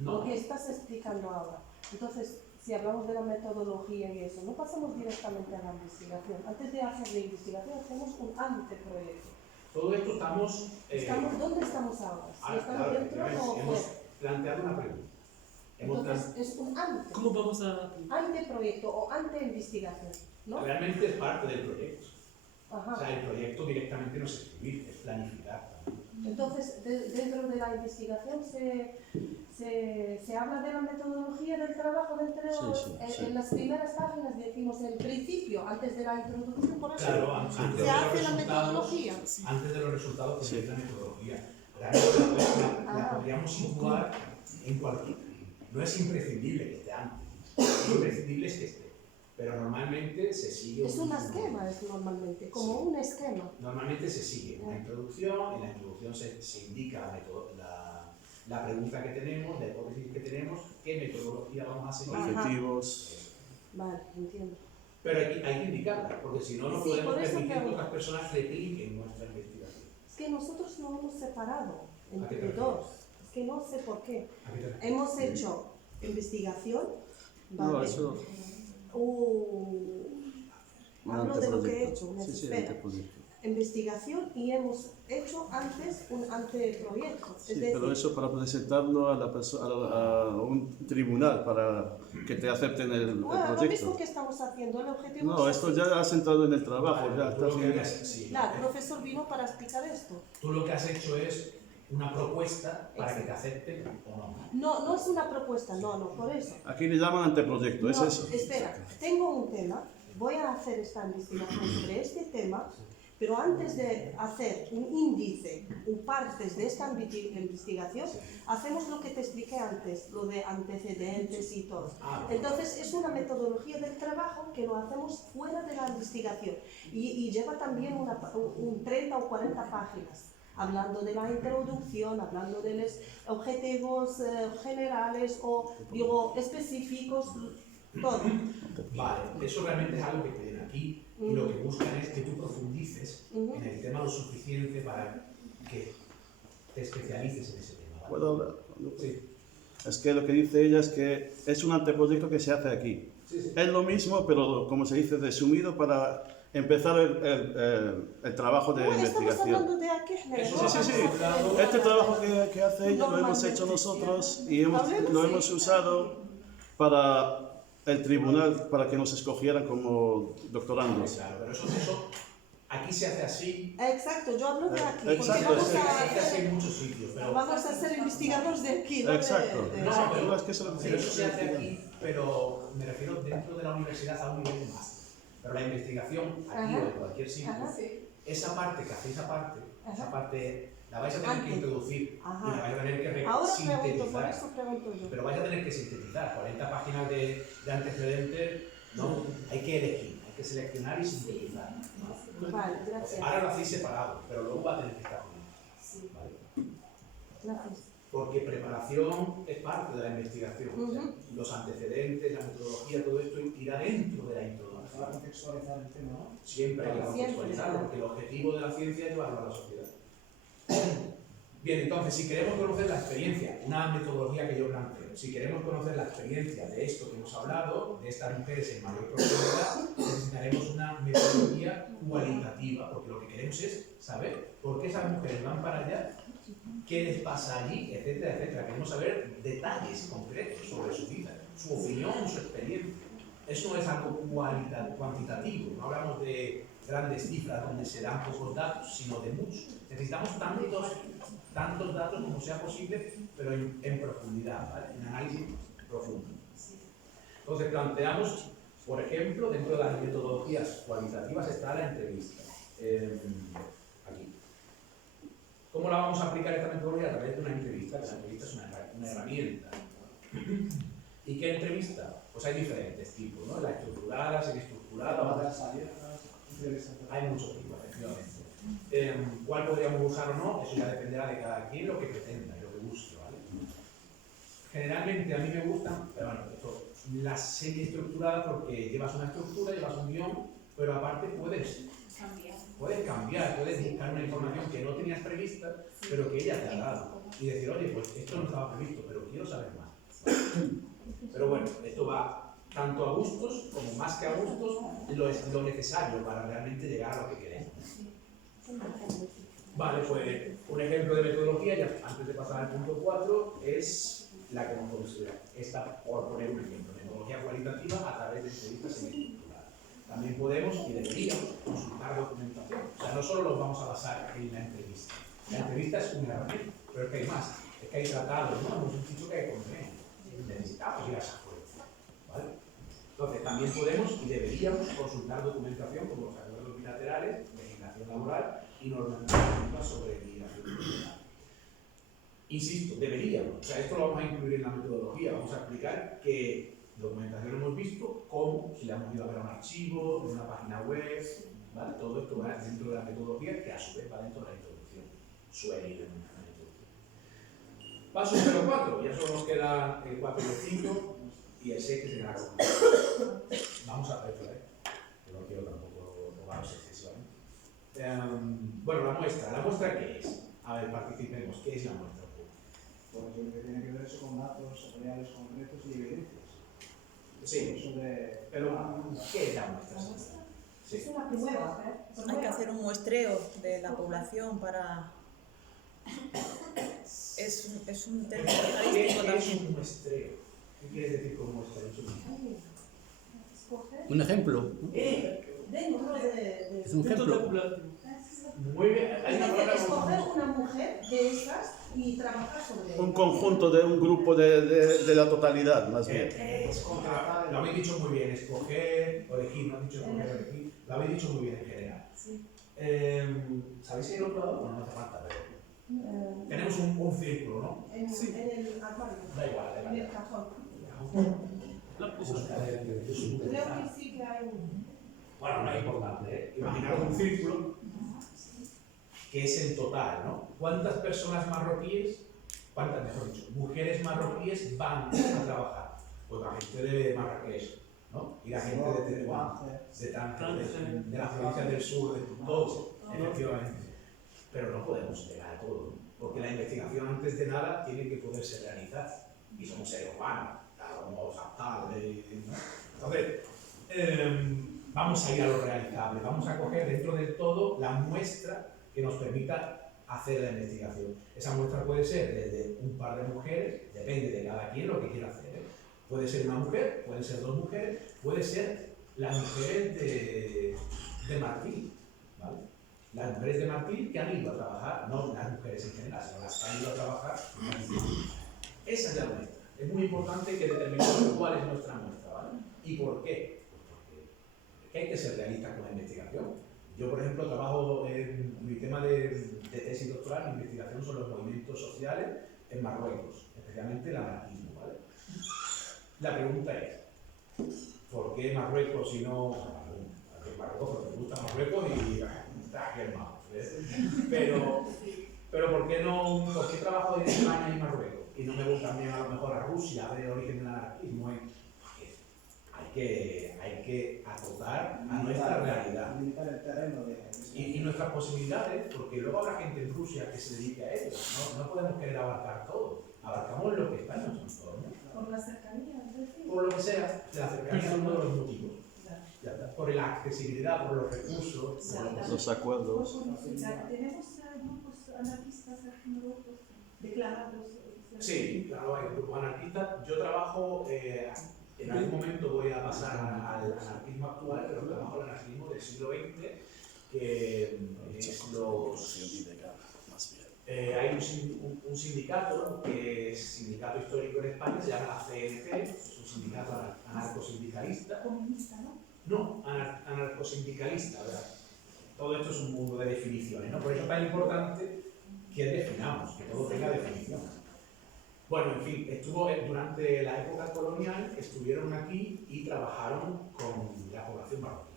No. lo que estás explicando ahora. Entonces, si hablamos de la metodología y eso, no pasamos directamente a la investigación. Antes de hacer la investigación, hacemos un anteproyecto. Todo esto estamos... ¿Dónde estamos ahora? Si estamos claro, dentro o hemos fuera. planteado una pregunta. Entonces, es un ante. ¿Cómo vamos a...? Anteproyecto o anteinvestigación, ¿no? Realmente es parte del proyecto. Ajá. O sea, el proyecto directamente no es escribir, es planificar. Entonces, dentro de la investigación se habla de la metodología del trabajo dentro en las primeras páginas decimos el principio, antes de la introducción, por eso Claro, antes se hace la metodología. Antes de los resultados se hace la metodología. Realmente la podríamos situar en cualquier... No es imprescindible que esté antes, lo imprescindible es que esté. Pero normalmente se sigue... Es un esquema, es normalmente, como un esquema. Normalmente se sigue una introducción, en la introducción se indica la pregunta que tenemos, la hipótesis que tenemos, qué metodología vamos a seguir. Objetivos. Vale, entiendo. Pero hay que indicarla, porque si no, no Sí, podemos por eso permitir que pregunto. otras personas repliquen nuestra investigación. Es que nosotros no hemos separado ¿A qué entre te dos. Es que no sé por qué. ¿A qué te refieres? Hemos hecho investigación, No, ¿vale? eso... Hablo de lo que he hecho, Sí, sí, espera. anteproyecto. Investigación y hemos hecho antes un anteproyecto. Sí, Es decir, pero eso para presentarlo a un tribunal para que te acepten el bueno, lo mismo proyecto. que estamos haciendo, el objetivo No, es esto así. ya has entrado en el trabajo, ya Tú estás lo que haciendo... haces- sí, Claro, el profesor vino para explicar esto. tú lo que has hecho es una propuesta para que te acepten o no. No, no es una propuesta, no, por eso. Aquí le llaman anteproyecto, es No, eso. espera, tengo un tema, voy a hacer esta investigación sobre este tema, pero antes de hacer un índice o partes de esta investigación, hacemos lo que te expliqué antes, lo de antecedentes y todo. Entonces, es una metodología del trabajo que lo hacemos fuera de la investigación y lleva también un 30 o 40 páginas. Hablando de la introducción, hablando de los objetivos generales o, digo, específicos, todo. Vale, eso realmente es algo que piden aquí y lo que buscan es que tú profundices en el tema lo suficiente para que te especialices en ese tema. ¿vale? ¿Puedo hablar? Sí. Es que lo que dice ella es que es un anteproyecto que se hace aquí. Sí, sí. Es lo mismo, pero como se dice, resumido para empezar el trabajo de Estamos investigación. hablando de aquí, Eso Sí, sí, sí. Este trabajo que hace ella lo hemos hecho nosotros y lo hemos usado para el tribunal para que nos escogieran como doctorandos. Claro, pero eso aquí se hace así. Exacto, yo hablo de aquí. Exacto, porque Se hace así en muchos sitios, pero... vamos a ser investigadores de aquí, ¿no? Exacto. No, pero es que eso lo que pero eso se hace aquí, pero me refiero dentro de la universidad a un nivel de máster. Pero la investigación, aquí o en cualquier sitio, esa parte que hacéis aparte, esa parte la vais a tener que introducir y la vais a tener que Ahora pregunto, por sintetizar. eso pregunto yo. Pero vais a tener que sintetizar 40 páginas de antecedentes, ¿no? Hay que elegir, hay que seleccionar y sintetizar. Vale, gracias. Ahora lo hacéis separado, pero luego va a tener que estar juntos. ¿Vale? Gracias. Porque preparación es parte de la investigación. O sea, los antecedentes, la metodología, todo esto irá dentro de la introducción. Para contextualizar el tema, ¿no? Siempre hay que contextualizarlo, porque el objetivo de la ciencia es llevarlo a la sociedad. Bien, entonces, si queremos conocer la experiencia, una metodología que yo planteo, si queremos conocer la experiencia de esto que hemos hablado, de estas mujeres en mayor profundidad, necesitaremos una metodología cualitativa, porque lo que queremos es saber por qué esas mujeres van para allá, qué les pasa allí, etcétera, etcétera. Queremos saber detalles concretos sobre su vida, su opinión, su experiencia. Eso no es algo cuantitativo, no hablamos de grandes cifras donde se dan pocos datos, sino de muchos. Necesitamos tantos datos como sea posible, pero en profundidad, ¿vale? En análisis profundo. Entonces planteamos, por ejemplo, dentro de las metodologías cualitativas está la entrevista. Aquí. ¿Cómo la vamos a aplicar esta metodología? A través de una entrevista, que la entrevista es una herramienta. ¿Y qué entrevista? Pues hay diferentes tipos, ¿no? La estructurada, semiestructurada, hay muchos tipos, efectivamente. ¿Cuál podríamos usar o no? Eso ya dependerá de cada quien, lo que pretenda y lo que busque, ¿vale? Generalmente a mí me gustan, pero bueno, las semiestructuradas porque llevas una estructura, llevas un guión, pero aparte puedes cambiar, puedes buscar una información que no tenías prevista, pero que ella te ha dado. Y decir, oye, pues esto no estaba previsto, pero quiero saber más. Pero bueno, esto va tanto a gustos como más que a gustos, lo necesario para realmente llegar a lo que queremos. Vale, pues un ejemplo de metodología, ya antes de pasar al punto 4, es la que hemos considerado. Esta, por poner un ejemplo, metodología cualitativa a través de entrevistas semiestructuradas. También podemos y deberíamos consultar documentación. O sea, no solo nos vamos a basar en la entrevista. La entrevista es una herramienta, pero es que hay más. Es que hay tratados, ¿no? Hemos dicho que hay convenios. Necesitamos ir a esa fuerza, ¿vale? Entonces, también podemos y deberíamos consultar documentación como los acuerdos bilaterales, legislación laboral y normativas sobre migración cultural. Insisto, deberíamos. O sea, esto lo vamos a incluir en la metodología. Vamos a explicar qué documentación hemos visto, cómo, si la hemos ido a ver a un archivo, en una página web, ¿vale? Todo esto va dentro de la metodología que a su vez va dentro de la introducción. Suele ir en una introducción. Paso número 4, ya solo nos queda el 4 y el 5 y el 6 que será la conclusión. Vamos a hacerlo, que no quiero tampoco robaros excesivamente. Bueno, la muestra ¿qué es? A ver, participemos, ¿qué es la muestra? Pues lo que tiene que ver eso con datos reales concretos y evidencias. Sí, pero ¿qué es la muestra? Sí. Es una prueba. Hay que hacer un muestreo de la población para... Es un término ¿Qué estadístico es también. un muestreo? ¿Qué quieres decir con muestreo? Un ejemplo. Dentro de... Es un ejemplo. Muy bien. Hay una palabra escoger una mujer de esas y trabajar sobre ella. Un conjunto de un grupo de la totalidad, más bien. Lo habéis dicho muy bien, escoger, elegir, no has dicho escoger, elegir, lo habéis dicho muy bien en general. Sí. ¿Sabéis si hay otro lado? Bueno, no hace falta, pero... Tenemos un círculo, ¿no? En el armario. Da igual, da igual. En el cajón. Creo que sí que hay un... Bueno, no es importante, ¿eh? Imaginaros un círculo que es el total, ¿no? ¿Cuántas personas marroquíes, mejor dicho, mujeres marroquíes van a trabajar? Pues la gente de Marrakech, ¿no? Y la gente de Tetuán, de Tánger, de las provincias del sur, de todo, efectivamente. Pero no podemos llegar a todo, porque la investigación antes de nada tiene que poderse realizar. Y somos seres humanos, como Saptal, ¿no? Entonces, vamos a ir a lo realizable, vamos a coger dentro del todo la muestra que nos permita hacer la investigación. Esa muestra puede ser desde un par de mujeres, depende de cada quien lo que quiera hacer, Puede ser una mujer, pueden ser dos mujeres, puede ser las mujeres de Martín, ¿vale? Las mujeres de Martín que han ido a trabajar, no las mujeres en general, sino las que han ido a trabajar. Esa es la muestra. Es muy importante que determinemos cuál es nuestra muestra, ¿vale? ¿Y por qué? Porque hay que ser realistas con la investigación. Yo, por ejemplo, trabajo en mi tema de tesis doctoral, mi investigación son los movimientos sociales en Marruecos, especialmente el anarquismo, ¿vale? La pregunta es, ¿por qué Marruecos y no Marruecos? Porque me gusta Marruecos y está quemado. Pero ¿por qué no? ¿Por qué trabajo en España y Marruecos? Y no me voy también a lo mejor a Rusia, del origen del anarquismo. Porque hay que acotar a nuestra realidad. Y nuestras posibilidades, porque luego habrá gente en Rusia que se dedique a ello. No podemos querer abarcar todo. Abarcamos lo que está en nuestro entorno. Por la cercanía, por lo que sea, la cercanía es uno de los motivos. Por la accesibilidad, por los recursos, por los acuerdos. Tenemos grupos anarquistas declarados. Sí, claro, hay grupos anarquistas. Yo trabajo, en algún momento voy a pasar al anarquismo actual, pero trabajo el anarquismo del siglo XX, que es los... hay un sindicato que es sindicato histórico en España, se llama la CNT, es un sindicato anarcosindicalista. Comunista, ¿no? No, anarcosindicalista, ¿verdad? Todo esto es un mundo de definiciones, ¿no? Por eso es tan importante que definamos, que todo tenga definición. Bueno, en fin, durante la época colonial, estuvieron aquí y trabajaron con la población marroquí.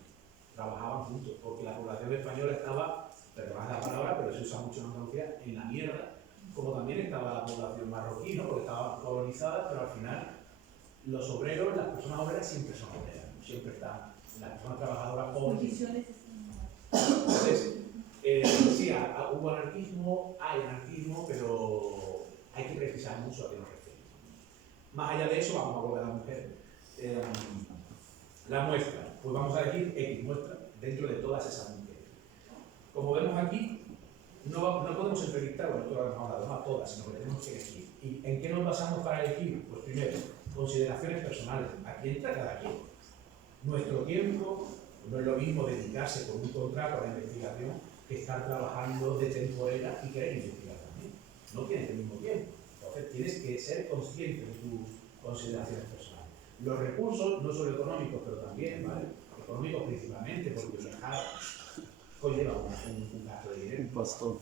Trabajaban juntos, porque la población española estaba, perdonad la palabra, pero se usa mucho en Andalucía, en la mierda, como también estaba la población marroquí, ¿no? Porque estaban colonizadas, pero al final los obreros, las personas obreras siempre son obreras, siempre están, las personas trabajadoras pobres. Entonces, sí, hubo anarquismo, hay anarquismo, pero hay que precisar mucho a qué nos referimos. Más allá de eso, vamos a volver a la mujer. La muestra, pues vamos a elegir X muestra dentro de todas esas mujeres. Como vemos aquí, no podemos entrevistar, bueno, esto lo hemos hablado, no a todas, sino que tenemos que elegir. ¿Y en qué nos basamos para elegir? Pues primero, consideraciones personales. Aquí entra cada quien. Nuestro tiempo no es lo mismo dedicarse con un contrato a la investigación que estar trabajando de temporera y querer investigar también. No tienes el mismo tiempo. Entonces tienes que ser consciente de tus consideraciones personales. Los recursos, no solo económicos, pero también, ¿vale? Económicos principalmente, porque viajar conlleva un gasto de dinero. Un pastor.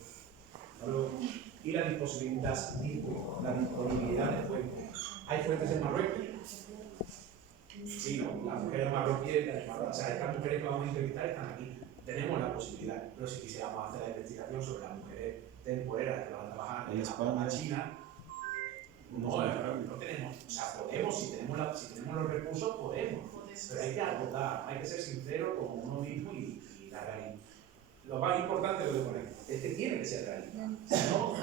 Y la disponibilidad de fuentes. ¿Hay fuentes en Marruecos? Sí, no, las mujeres marroquíes, o sea, estas mujeres que vamos a entrevistar están aquí. Tenemos la posibilidad, pero si quisiéramos hacer la investigación sobre las mujeres temporeras que van a trabajar en España, China, no tenemos, o sea, podemos, si tenemos los recursos, podemos, pero hay que acotar, hay que ser sincero con uno mismo y la realidad. Lo más importante lo que ponemos es que tiene que ser realidad, si no,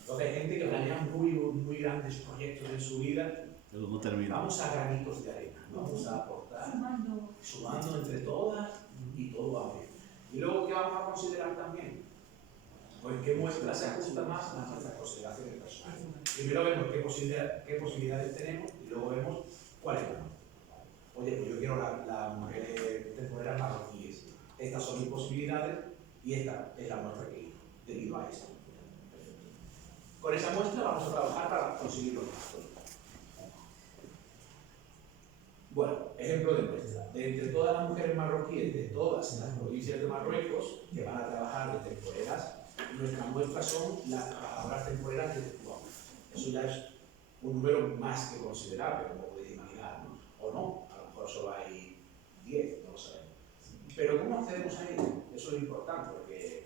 entonces hay gente que planea muy grandes proyectos en su vida. Pero no termina. Vamos a granitos de arena, vamos a aportar, sumando entre todas y todo va bien. Y luego, ¿qué vamos a considerar también? Pues qué muestra se ajusta más a nuestras consideraciones personales. Primero vemos qué posibilidades tenemos y luego vemos cuál es la nuestra. Oye, pues yo quiero las mujeres temporeras marroquíes. Estas son mis posibilidades y esta es la muestra que debido a esto. Con esa muestra vamos a trabajar para conseguir los datos. Bueno, ejemplo de muestra. De entre todas las mujeres marroquíes de todas las provincias de Marruecos que van a trabajar de temporeras, nuestras muestras son las trabajadoras temporeras de Tetuán. Eso ya es un número más que considerable, como podéis imaginar, ¿no? O no, a lo mejor solo hay 10, no lo sabemos. Pero ¿cómo accedemos a ello? Eso es importante, porque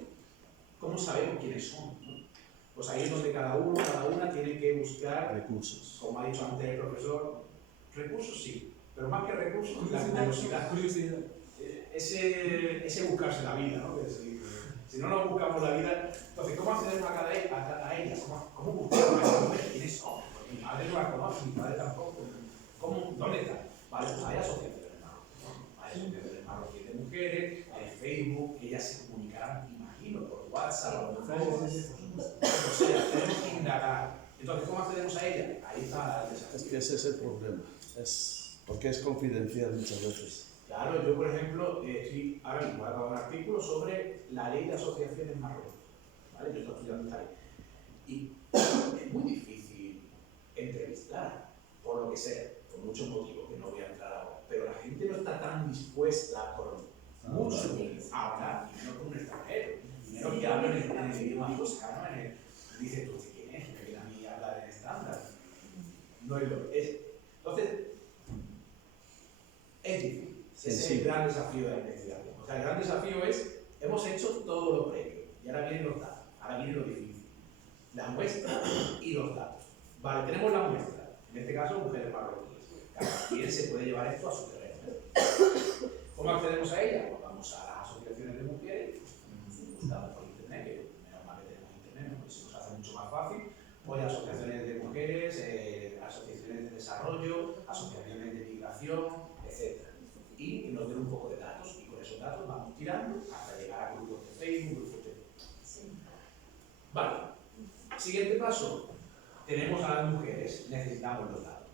¿cómo sabemos quiénes son? ¿No? Pues ahí es donde cada una tiene que buscar recursos. Como ha dicho antes el profesor, recursos sí, pero más que recursos, la curiosidad. Ese buscarse la vida, ¿no? Si no nos buscamos la vida, entonces, ¿cómo accedemos a ellas? ¿Cómo buscamos a esas mujeres? ¿Quiénes son? Porque mi madre no la conoce, mi padre tampoco. ¿Dónde está? Vale, pues hay asociaciones marroquíes. Hay asociaciones marroquíes de mujeres, en Facebook, ellas se comunicarán, imagino, por WhatsApp, o sea, tenemos que indagar Entonces, ¿cómo accedemos a ella? Ahí está el desafío. Es que ese es el problema, porque es confidencial muchas veces. Claro, yo por ejemplo, ahora mismo he acabado un artículo sobre la ley de asociaciones en Marruecos. ¿Vale? Yo estoy estudiando esta ley. Y es muy difícil entrevistar, por lo que sea, por muchos motivos que no voy a entrar ahora. Pero la gente no está tan dispuesta por mucho a hablar, y menos con un extranjero. Y menos que hablen en el idioma toscano, dice tú, ¿quién es? Me viene a mí a hablar en estándar. No es lo que es. Entonces, es difícil. Ese es el gran desafío de la investigación. O sea, el gran desafío es, hemos hecho todo lo previo, y ahora vienen los datos, ahora viene lo difícil. La muestra y los datos. Vale, tenemos la muestra, en este caso mujeres marroquíes. Cada quien se puede llevar esto a su terreno. ¿Cómo accedemos a ella? Pues vamos a las asociaciones de mujeres, buscamos por internet, que menos mal que tenemos internet, porque se nos hace mucho más fácil. Pues asociaciones de mujeres, asociaciones de desarrollo, asociaciones de migración, etc. Y que nos den un poco de datos, y con esos datos vamos tirando hasta llegar a grupos de Facebook, grupos de... Vale. Siguiente paso. Tenemos a las mujeres, necesitamos los datos.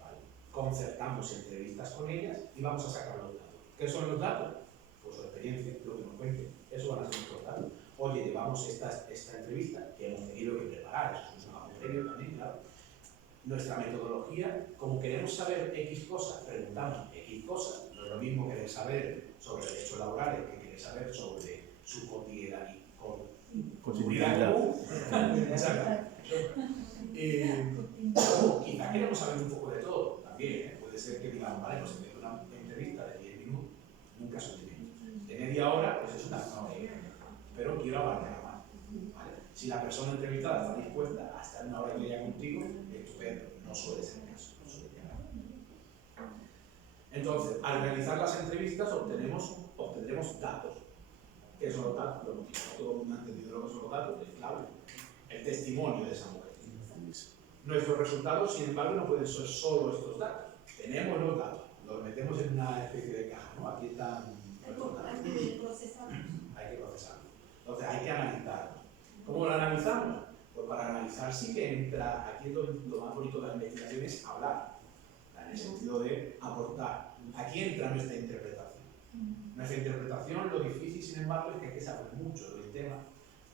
¿Vale? Concertamos entrevistas con ellas y vamos a sacar los datos. ¿Qué son los datos? Pues su experiencia, lo que nos cuenten. Eso van a ser nuestros datos. Oye, llevamos esta entrevista que hemos tenido que preparar, eso es un trabajo previo también, claro. Nuestra metodología, como queremos saber X cosas, preguntamos X cosas, no es lo mismo querer saber sobre derechos laborales que querer saber sobre su cotidianidad común. Quizá queremos saber un poco de todo también, puede ser que digamos, vale, pues en una entrevista de 10 minutos, nunca son 10 minutos. De media hora, pues es una hora, pero quiero abarcar más. ¿Vale? Si la persona entrevistada está dispuesta a estar una hora y media contigo, estupendo, no suele ser el caso, no suele llegar. Entonces, al realizar las entrevistas obtendremos datos. ¿Qué son los datos? Todo el mundo ha entendido lo que son los datos, es clave. El testimonio de esa mujer. Nuestros resultados, sin embargo, no pueden ser solo estos datos. Tenemos los datos, los metemos en una especie de caja, ¿no? Aquí están nuestros datos. Hay que procesarlos. Entonces hay que analizarlos. ¿Cómo lo analizamos? Pues para analizar sí que entra, aquí es lo más bonito de la investigación es hablar, en el sentido de aportar. Aquí entra nuestra interpretación. Nuestra interpretación, lo difícil, sin embargo, es que hay que saber mucho del tema.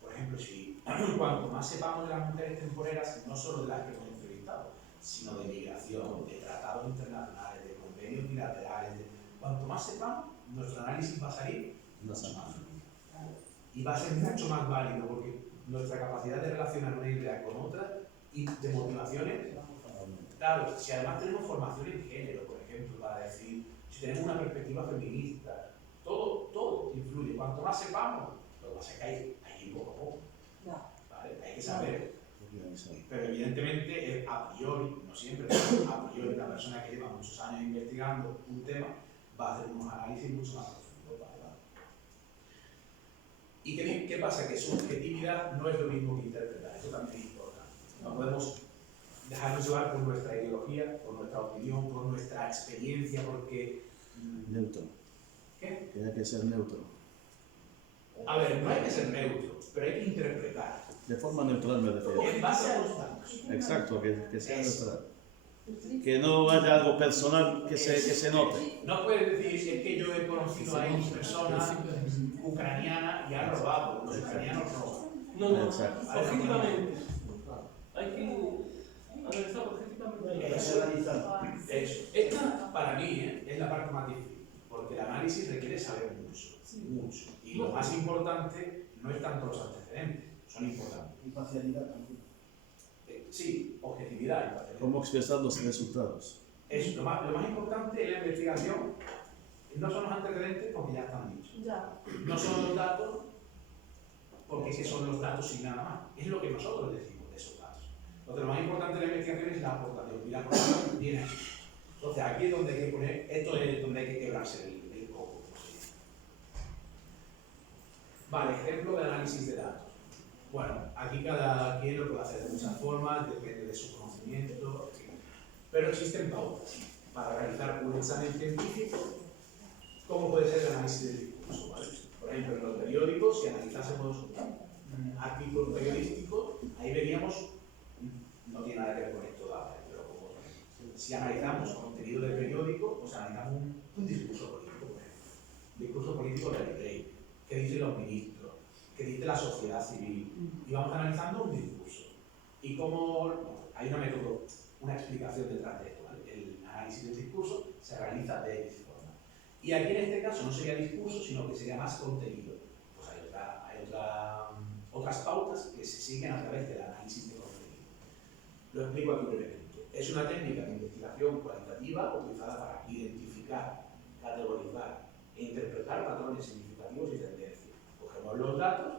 Por ejemplo, si cuanto más sepamos de las mujeres temporeras, no solo de las que hemos entrevistado, sino de migración, de tratados internacionales, de convenios bilaterales, cuanto más sepamos, nuestro análisis va a salir mucho más. Y va a ser mucho más válido, porque nuestra capacidad de relacionar una idea con otra y de motivaciones, claro, si además tenemos formación en género, por ejemplo, para decir, si tenemos una perspectiva feminista, todo influye. Cuanto más sepamos, lo que pasa es que hay poco a poco. ¿Vale? Hay que saber. Pero evidentemente, a priori, no siempre, pero a priori, la persona que lleva muchos años investigando un tema va a hacer unos análisis mucho más profundos. ¿Vale? ¿Y qué pasa? Que su objetividad no es lo mismo que interpretar. Eso también es importante. No podemos dejarnos llevar por nuestra ideología, por nuestra opinión, por nuestra experiencia, porque... Neutro. ¿Qué? Que hay que ser neutro. A ver, no hay que ser neutro, pero hay que interpretar. De forma neutral me refiero. En base a los datos. Exacto, que sea neutral. Que no haya algo personal que se note. No puedes decir, es que yo he conocido a X persona ucraniana y ha robado. Los ucranianos roban. No, exacto. Objetivamente. Hay que analizar objetivamente. Eso. Esta, para mí, es la parte más difícil, porque el análisis requiere saber mucho. Y lo más importante no es tanto los antecedentes, son importantes. Imparcialidad también. Sí, objetividad y imparcialidad. ¿Cómo expresar los resultados? Lo más importante en la investigación no son los antecedentes porque ya están dichos. No son los datos porque es que son los datos y nada más. Es lo que nosotros decimos de esos datos. Entonces, lo más importante de la investigación es la aportación. Y la aportación viene aquí. Entonces, aquí es donde hay que poner, esto es donde hay que quebrarse el coco. Vale, ejemplo de análisis de datos. Bueno, aquí cada quien lo puede hacer de muchas formas, depende de su conocimiento, pero existen pautas para realizar un examen científico. ¿Cómo puede ser el análisis del discurso? ¿Vale? Por ejemplo, en los periódicos, si analizásemos artículos periodísticos, ahí veríamos no tiene nada que ver con esto, pero como si analizamos contenido del periódico, pues analizamos un discurso político, por ejemplo. Un discurso político del rey, qué dicen los ministros, qué dice la sociedad civil, y vamos analizando un discurso. Y cómo hay una explicación detrás de esto, ¿vale? El análisis del discurso se realiza de X forma. Y aquí en este caso no sería discurso, sino que sería más contenido. Pues hay otras pautas que se siguen a través del análisis de contenido. Lo explico aquí brevemente. Es una técnica de investigación cualitativa utilizada para identificar, categorizar e interpretar patrones significativos y tendencias. Cogemos los datos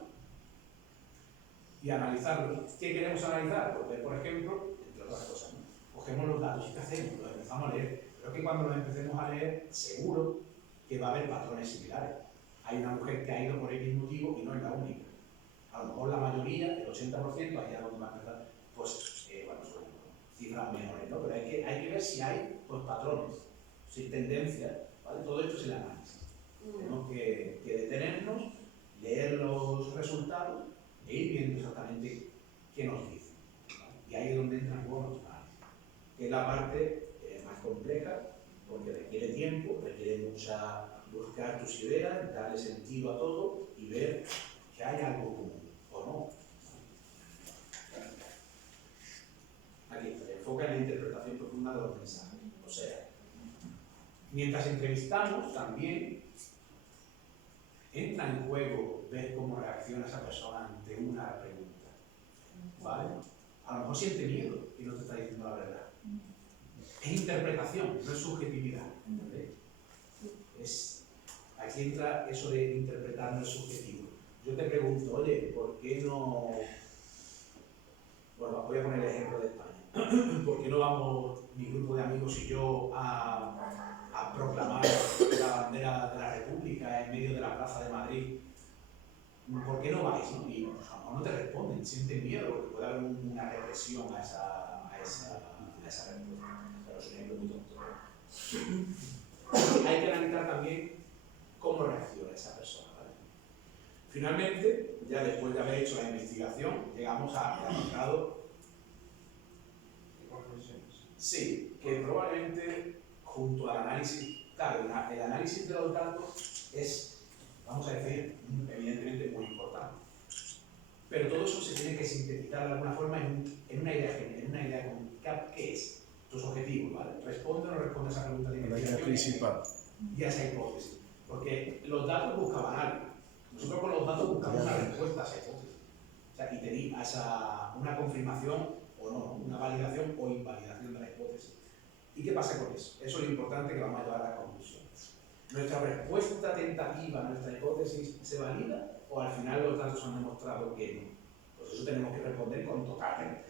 y analizarlos. ¿Qué queremos analizar? Pues ver, por ejemplo, entre otras cosas, ¿no? Cogemos los datos y ¿qué hacemos? Los empezamos a leer. Pero que cuando los empecemos a leer, seguro que va a haber patrones similares. Hay una mujer que ha ido por X motivo y no es la única. A lo mejor la mayoría, el 80%, allá donde va a empezar, pues, bueno, son cifras menores, ¿no? Pero hay que ver si hay, pues, patrones, si hay tendencias, ¿vale? Todo esto es el análisis. Tenemos que detenernos, leer los resultados e ir viendo exactamente qué nos dicen, ¿vale? Y ahí es donde entra en juego nuestro análisis, que es la parte más compleja, porque requiere tiempo, requiere buscar tus ideas, darle sentido a todo y ver que hay algo común o no. Aquí se enfoca en la interpretación profunda de los mensajes. O sea, mientras entrevistamos también entra en juego ver cómo reacciona esa persona ante una pregunta, ¿vale? A lo mejor siente miedo y no te está diciendo la verdad. Es interpretación, no es subjetividad, ¿vale? Aquí entra eso de interpretar, no es subjetivo. Yo te pregunto, oye, ¿por qué no...? Bueno, voy a poner el ejemplo de España. ¿Por qué no vamos, mi grupo de amigos y yo, a proclamar la bandera de la República en medio de la Plaza de Madrid? ¿Por qué no vais? ¿No? Y pues, a lo mejor no te responden, sienten miedo, porque puede haber una represión a esa respuesta. Pero es un ejemplo muy tonto. Hay que analizar también cómo reacciona esa persona, ¿vale? Finalmente, ya después de haber hecho la investigación, llegamos al resultado. Sí, que probablemente junto al análisis, claro, el análisis de los datos es, vamos a decir, evidentemente muy importante. Pero todo eso se tiene que sintetizar de alguna forma en una idea común. ¿Qué es? Tus objetivos, ¿vale? ¿Responde o no responde a esa pregunta de investigación? La idea principal. Y a esa hipótesis. Porque los datos buscaban algo. Nosotros con los datos buscamos una respuesta a esa hipótesis. O sea, y tenía una confirmación o no, una validación o invalidación de la hipótesis. ¿Y qué pasa con eso? Eso es lo importante que vamos a llevar a la conclusión. ¿Nuestra respuesta tentativa a nuestra hipótesis se valida o al final los datos han demostrado que no? Pues eso tenemos que responder con total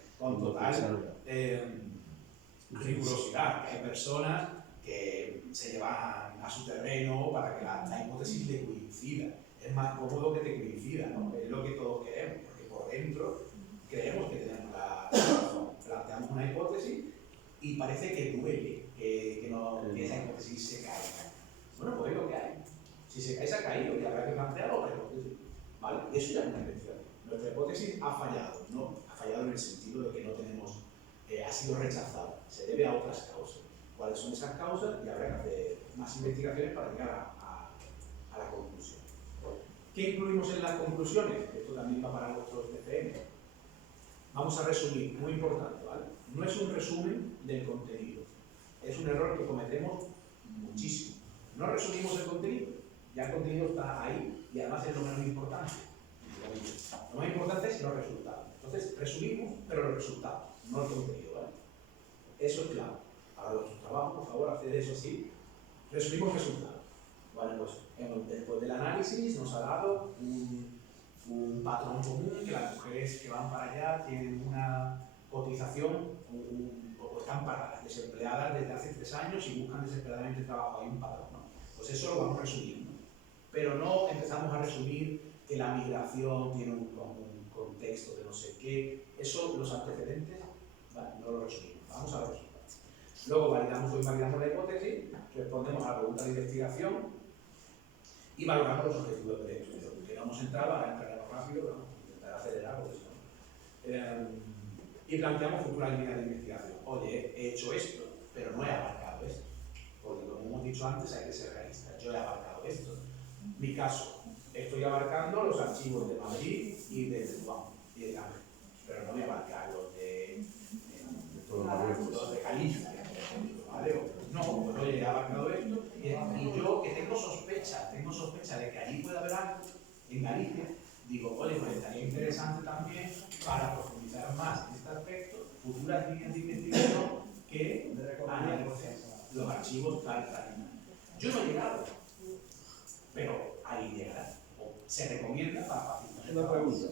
rigurosidad. Hay personas que se llevan a su terreno para que la hipótesis le coincida. Es más cómodo que te coincida, ¿no? Es lo que todos queremos, porque por dentro creemos que tenemos la razón. Planteamos una hipótesis y parece que duele que esa hipótesis se caiga. Bueno, pues es lo que hay. Si se cae, se ha caído y habrá que plantear otra hipótesis. ¿Vale? Eso ya es una investigación. Nuestra hipótesis ha fallado, ¿no? Ha fallado en el sentido de que no tenemos, ha sido rechazada. Se debe a otras causas. ¿Cuáles son esas causas? Y habrá que hacer más investigaciones para llegar a la conclusión. ¿Qué incluimos en las conclusiones? Esto también va para vuestros TFM. Vamos a resumir, muy importante, ¿vale? No es un resumen del contenido. Es un error que cometemos muchísimo. No resumimos el contenido. Ya el contenido está ahí y además es lo menos importante. Lo más importante es los resultados. Entonces, resumimos, pero los resultados, no el contenido, ¿vale? Eso es clave. Para vuestros trabajos, por favor, haced eso así. Resumimos resultados. Bueno, pues después del análisis nos ha dado un patrón común, que las mujeres que van para allá tienen una cotización o están paradas, desempleadas desde hace 3 años y buscan desesperadamente trabajo. Hay un patrón, ¿no? Pues eso lo vamos resumiendo. Pero no empezamos a resumir que la migración tiene un contexto de no sé qué. Eso, los antecedentes, vale, no lo resumimos. Vamos a ver. Luego validamos o invalidamos la hipótesis, respondemos a la pregunta de investigación y valoramos los objetivos del estudio. Que no hemos entrado, ahora entraremos rápido, pero vamos a intentar acelerar porque si no. y planteamos futuras líneas de investigación. Oye, he hecho esto, pero no he abarcado esto. Porque como hemos dicho antes, hay que ser realistas. Yo he abarcado esto. Mi caso, estoy abarcando los archivos de Madrid y de Tetuán y de Cámara, pero no voy a abarcar los de Galicia, por ejemplo, ¿vale? No, pues oye, he abarcado esto y yo que tengo sospecha de que allí puede haber algo en Galicia, digo, oye, pues estaría interesante también para profundizar más en este aspecto, futuras líneas de investigación que analicen los archivos tal. Yo no he llegado, pero ahí llegará, o se recomienda para facilitar. Una pregunta.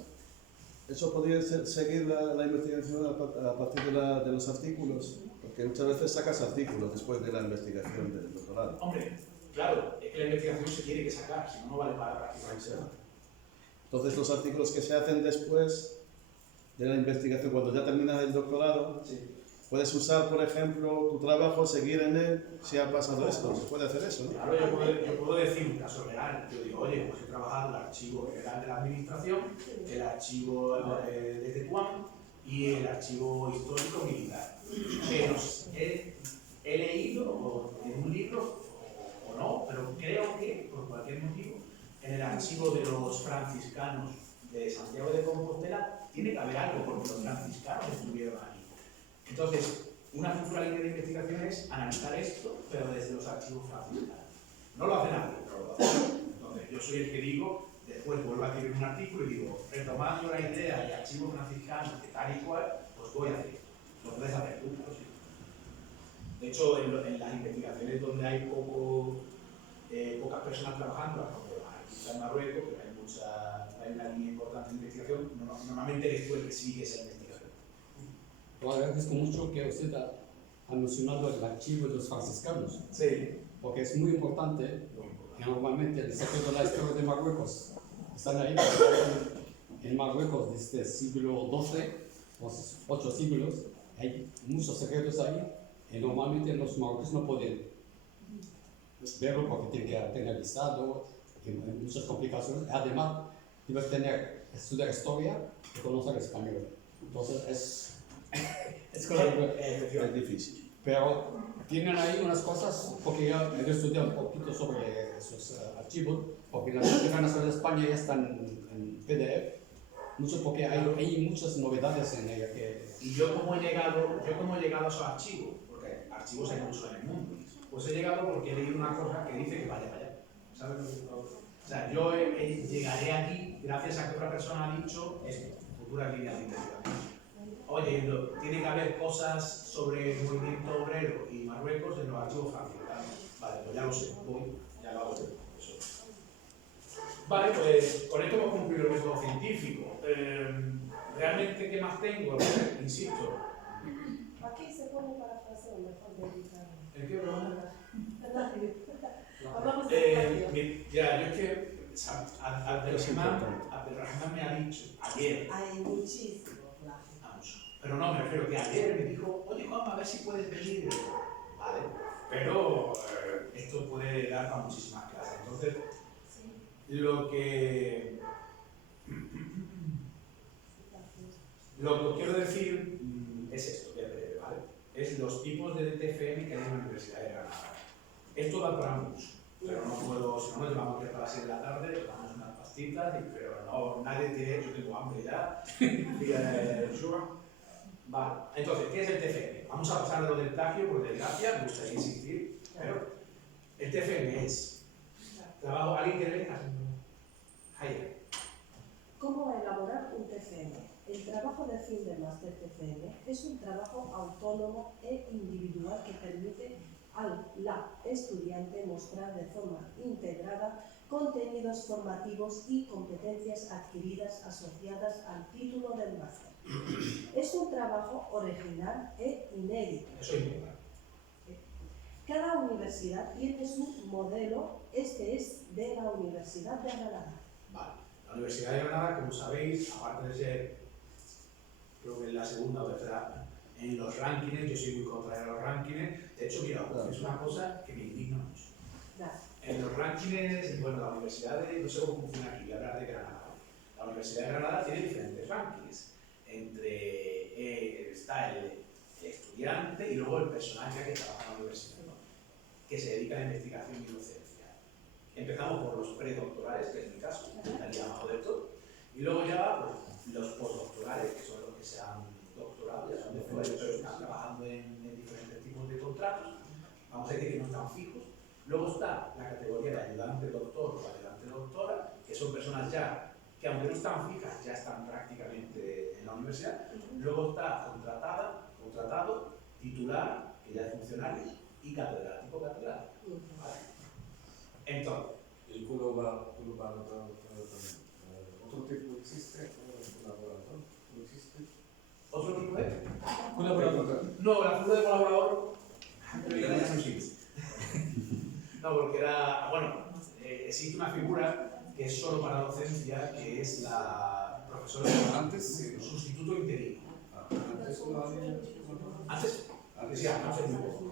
¿Eso podría seguir la investigación a partir de los artículos? Porque muchas veces sacas artículos después de la investigación del doctorado. Hombre, claro, es que la investigación se tiene que sacar, si no, no vale para prácticamente nada. Entonces los artículos que se hacen después de la investigación, cuando ya terminas el doctorado, sí, puedes usar, por ejemplo, tu trabajo, seguir en él, si ha pasado esto. Se puede hacer eso, ¿no? Claro, yo puedo decir un caso real. Yo digo, oye, pues he trabajado el archivo general de la administración, el archivo de Tetuán y el archivo histórico militar. Pero he leído en un libro, o no, pero creo que, por cualquier motivo, en el archivo de los franciscanos de Santiago de Compostela tiene que haber algo, porque los franciscanos estuvieron aquí. Entonces, una futura línea de investigación es analizar esto, pero desde los archivos franciscanos. No lo hace nadie, pero lo hace. Entonces, yo soy el que digo, después vuelvo a escribir un artículo y digo, retomando la idea de archivos franciscanos de tal y cual, pues voy a hacer esto. Lo puedes hacer tú, pero sí. De hecho, en las investigaciones donde hay pocas personas trabajando, en Marruecos, que hay una línea importante de investigación, normalmente eres tú el que sigue esa investigación. Yo agradezco mucho que usted ha mencionado el archivo de los franciscanos. Sí. Porque es muy importante, que normalmente el secreto de la historia de Marruecos están ahí, en Marruecos desde el siglo XII, los 8 siglos, hay muchos secretos ahí, y normalmente los marroquíes no pueden verlo porque tienen que tener visado, y muchas complicaciones. Además, debes estudiar historia y conocer español. Entonces es difícil. Pero tienen ahí unas cosas, porque yo he estudiado un poquito sobre esos archivos, porque la Biblioteca Nacional de España ya están en PDF, mucho porque hay muchas novedades en ella. Y yo como he llegado a esos archivos, porque archivos hay muchos en el mundo, pues he llegado porque he leído una cosa que dice que vaya para allá. ¿Sabes lo que digo? O sea, yo llegaré aquí gracias a que otra persona ha dicho esto, futuras líneas de investigación. Oye, tiene que haber cosas sobre el movimiento obrero y Marruecos en los archivos franciscanos. Vale, pues ya lo sé, ya lo hago yo. Eso. Vale, pues con esto hemos cumplido el método científico. Realmente, ¿qué más tengo? Insisto. Aquí se pone parafraseo, mejor de evitar. ¿El qué, perdón? Hablamos de Ya, yo es que Abdelrahman me ha dicho ayer. Hay muchísimo. Pero no, me refiero que ayer me dijo, oye Juan, a ver si puedes venir. Vale, pero esto puede dar para muchísimas clases. Entonces, lo que quiero decir es esto, que es breve, ¿vale? Es los tipos de TFM que hay en la Universidad de Granada. Esto da para mucho, pero no puedo, si no nos llevamos aquí hasta las 6 de la tarde, le damos unas pastitas, pero no, nadie tiene, yo tengo hambre ya. Vale, entonces, ¿qué es el TFM? Vamos a pasar de lo del plagio, por desgracia, me gustaría insistir, pero el TFM es trabajo, ¿alguien quiere leer? Jaime. ¿Cómo elaborar un TFM? El trabajo de fin de máster TFM es un trabajo autónomo e individual que permite al estudiante mostrar de forma integrada contenidos formativos y competencias adquiridas asociadas al título del máster. Es un trabajo original e inédito. Eso es importante. Cada universidad tiene su modelo, este es de la Universidad de Granada. Vale, la Universidad de Granada, como sabéis, aparte de ser, creo que es la segunda o tercera en los rankings, yo soy muy contrario a los rankings. De hecho, mira, es una cosa que me indigna mucho. En los rankings, bueno, la universidad de, no sé cómo funciona aquí, voy a hablar de Granada. La Universidad de Granada tiene diferentes rankings entre está el estudiante y luego el personal ya que trabaja en la universidad, ¿no? Que se dedica a la investigación y docencia. Empezamos por los predoctorales, que es mi caso, estaría abajo del todo, y luego ya pues, los postdoctorales, que son los que se han doctorado, ya son doctores, pero están trabajando en diferentes tipos de contratos, vamos a decir que no están fijos. Luego está la categoría de ayudante doctor o ayudante doctora, que son personas ya que aunque no están fijas, ya están prácticamente en la universidad. Luego está contratado, titular, que ya es funcionario, y catedrático, catedrático. ¿Vale? Entonces, el colaborador también. ¿Otro tipo existe? ¿Colaborador? ¿No existe? ¿Otro tipo de? Colaborador. No, la figura de colaborador ya no existe. No, porque era, bueno, existe una figura que es solo para docencia, que es la profesora de sustituto interino. Antes muy poco.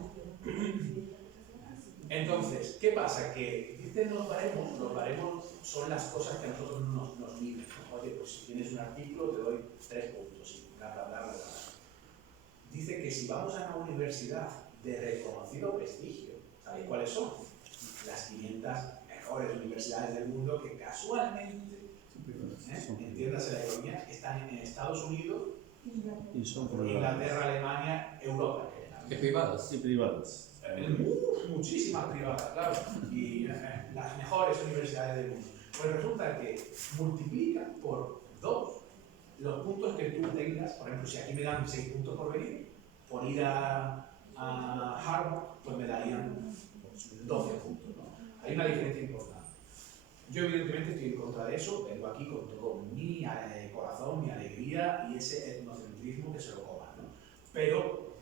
Entonces, ¿qué pasa? Que dicen los baremos son las cosas que a nosotros nos miden. Oye, pues si tienes un artículo te doy 3 puntos y bla, bla, bla, bla, bla. Dice que si vamos a una universidad de reconocido prestigio, ¿sabéis cuáles son? Las 500 mejores universidades del mundo que casualmente, entiéndase la ironía, están en Estados Unidos, Inglaterra, Alemania, Europa. ¿Y privadas? Y privadas. Muchísimas privadas, claro, y las mejores universidades del mundo. Pues resulta que multiplican por 2 los puntos que tú tengas. Por ejemplo, si aquí me dan 6 puntos por venir, por ir a Harvard, pues me darían 12 puntos, ¿no? Hay una diferencia importante. Yo evidentemente estoy en contra de eso, vengo aquí con todo mi corazón, mi alegría y ese etnocentrismo que se lo coman, ¿no? Pero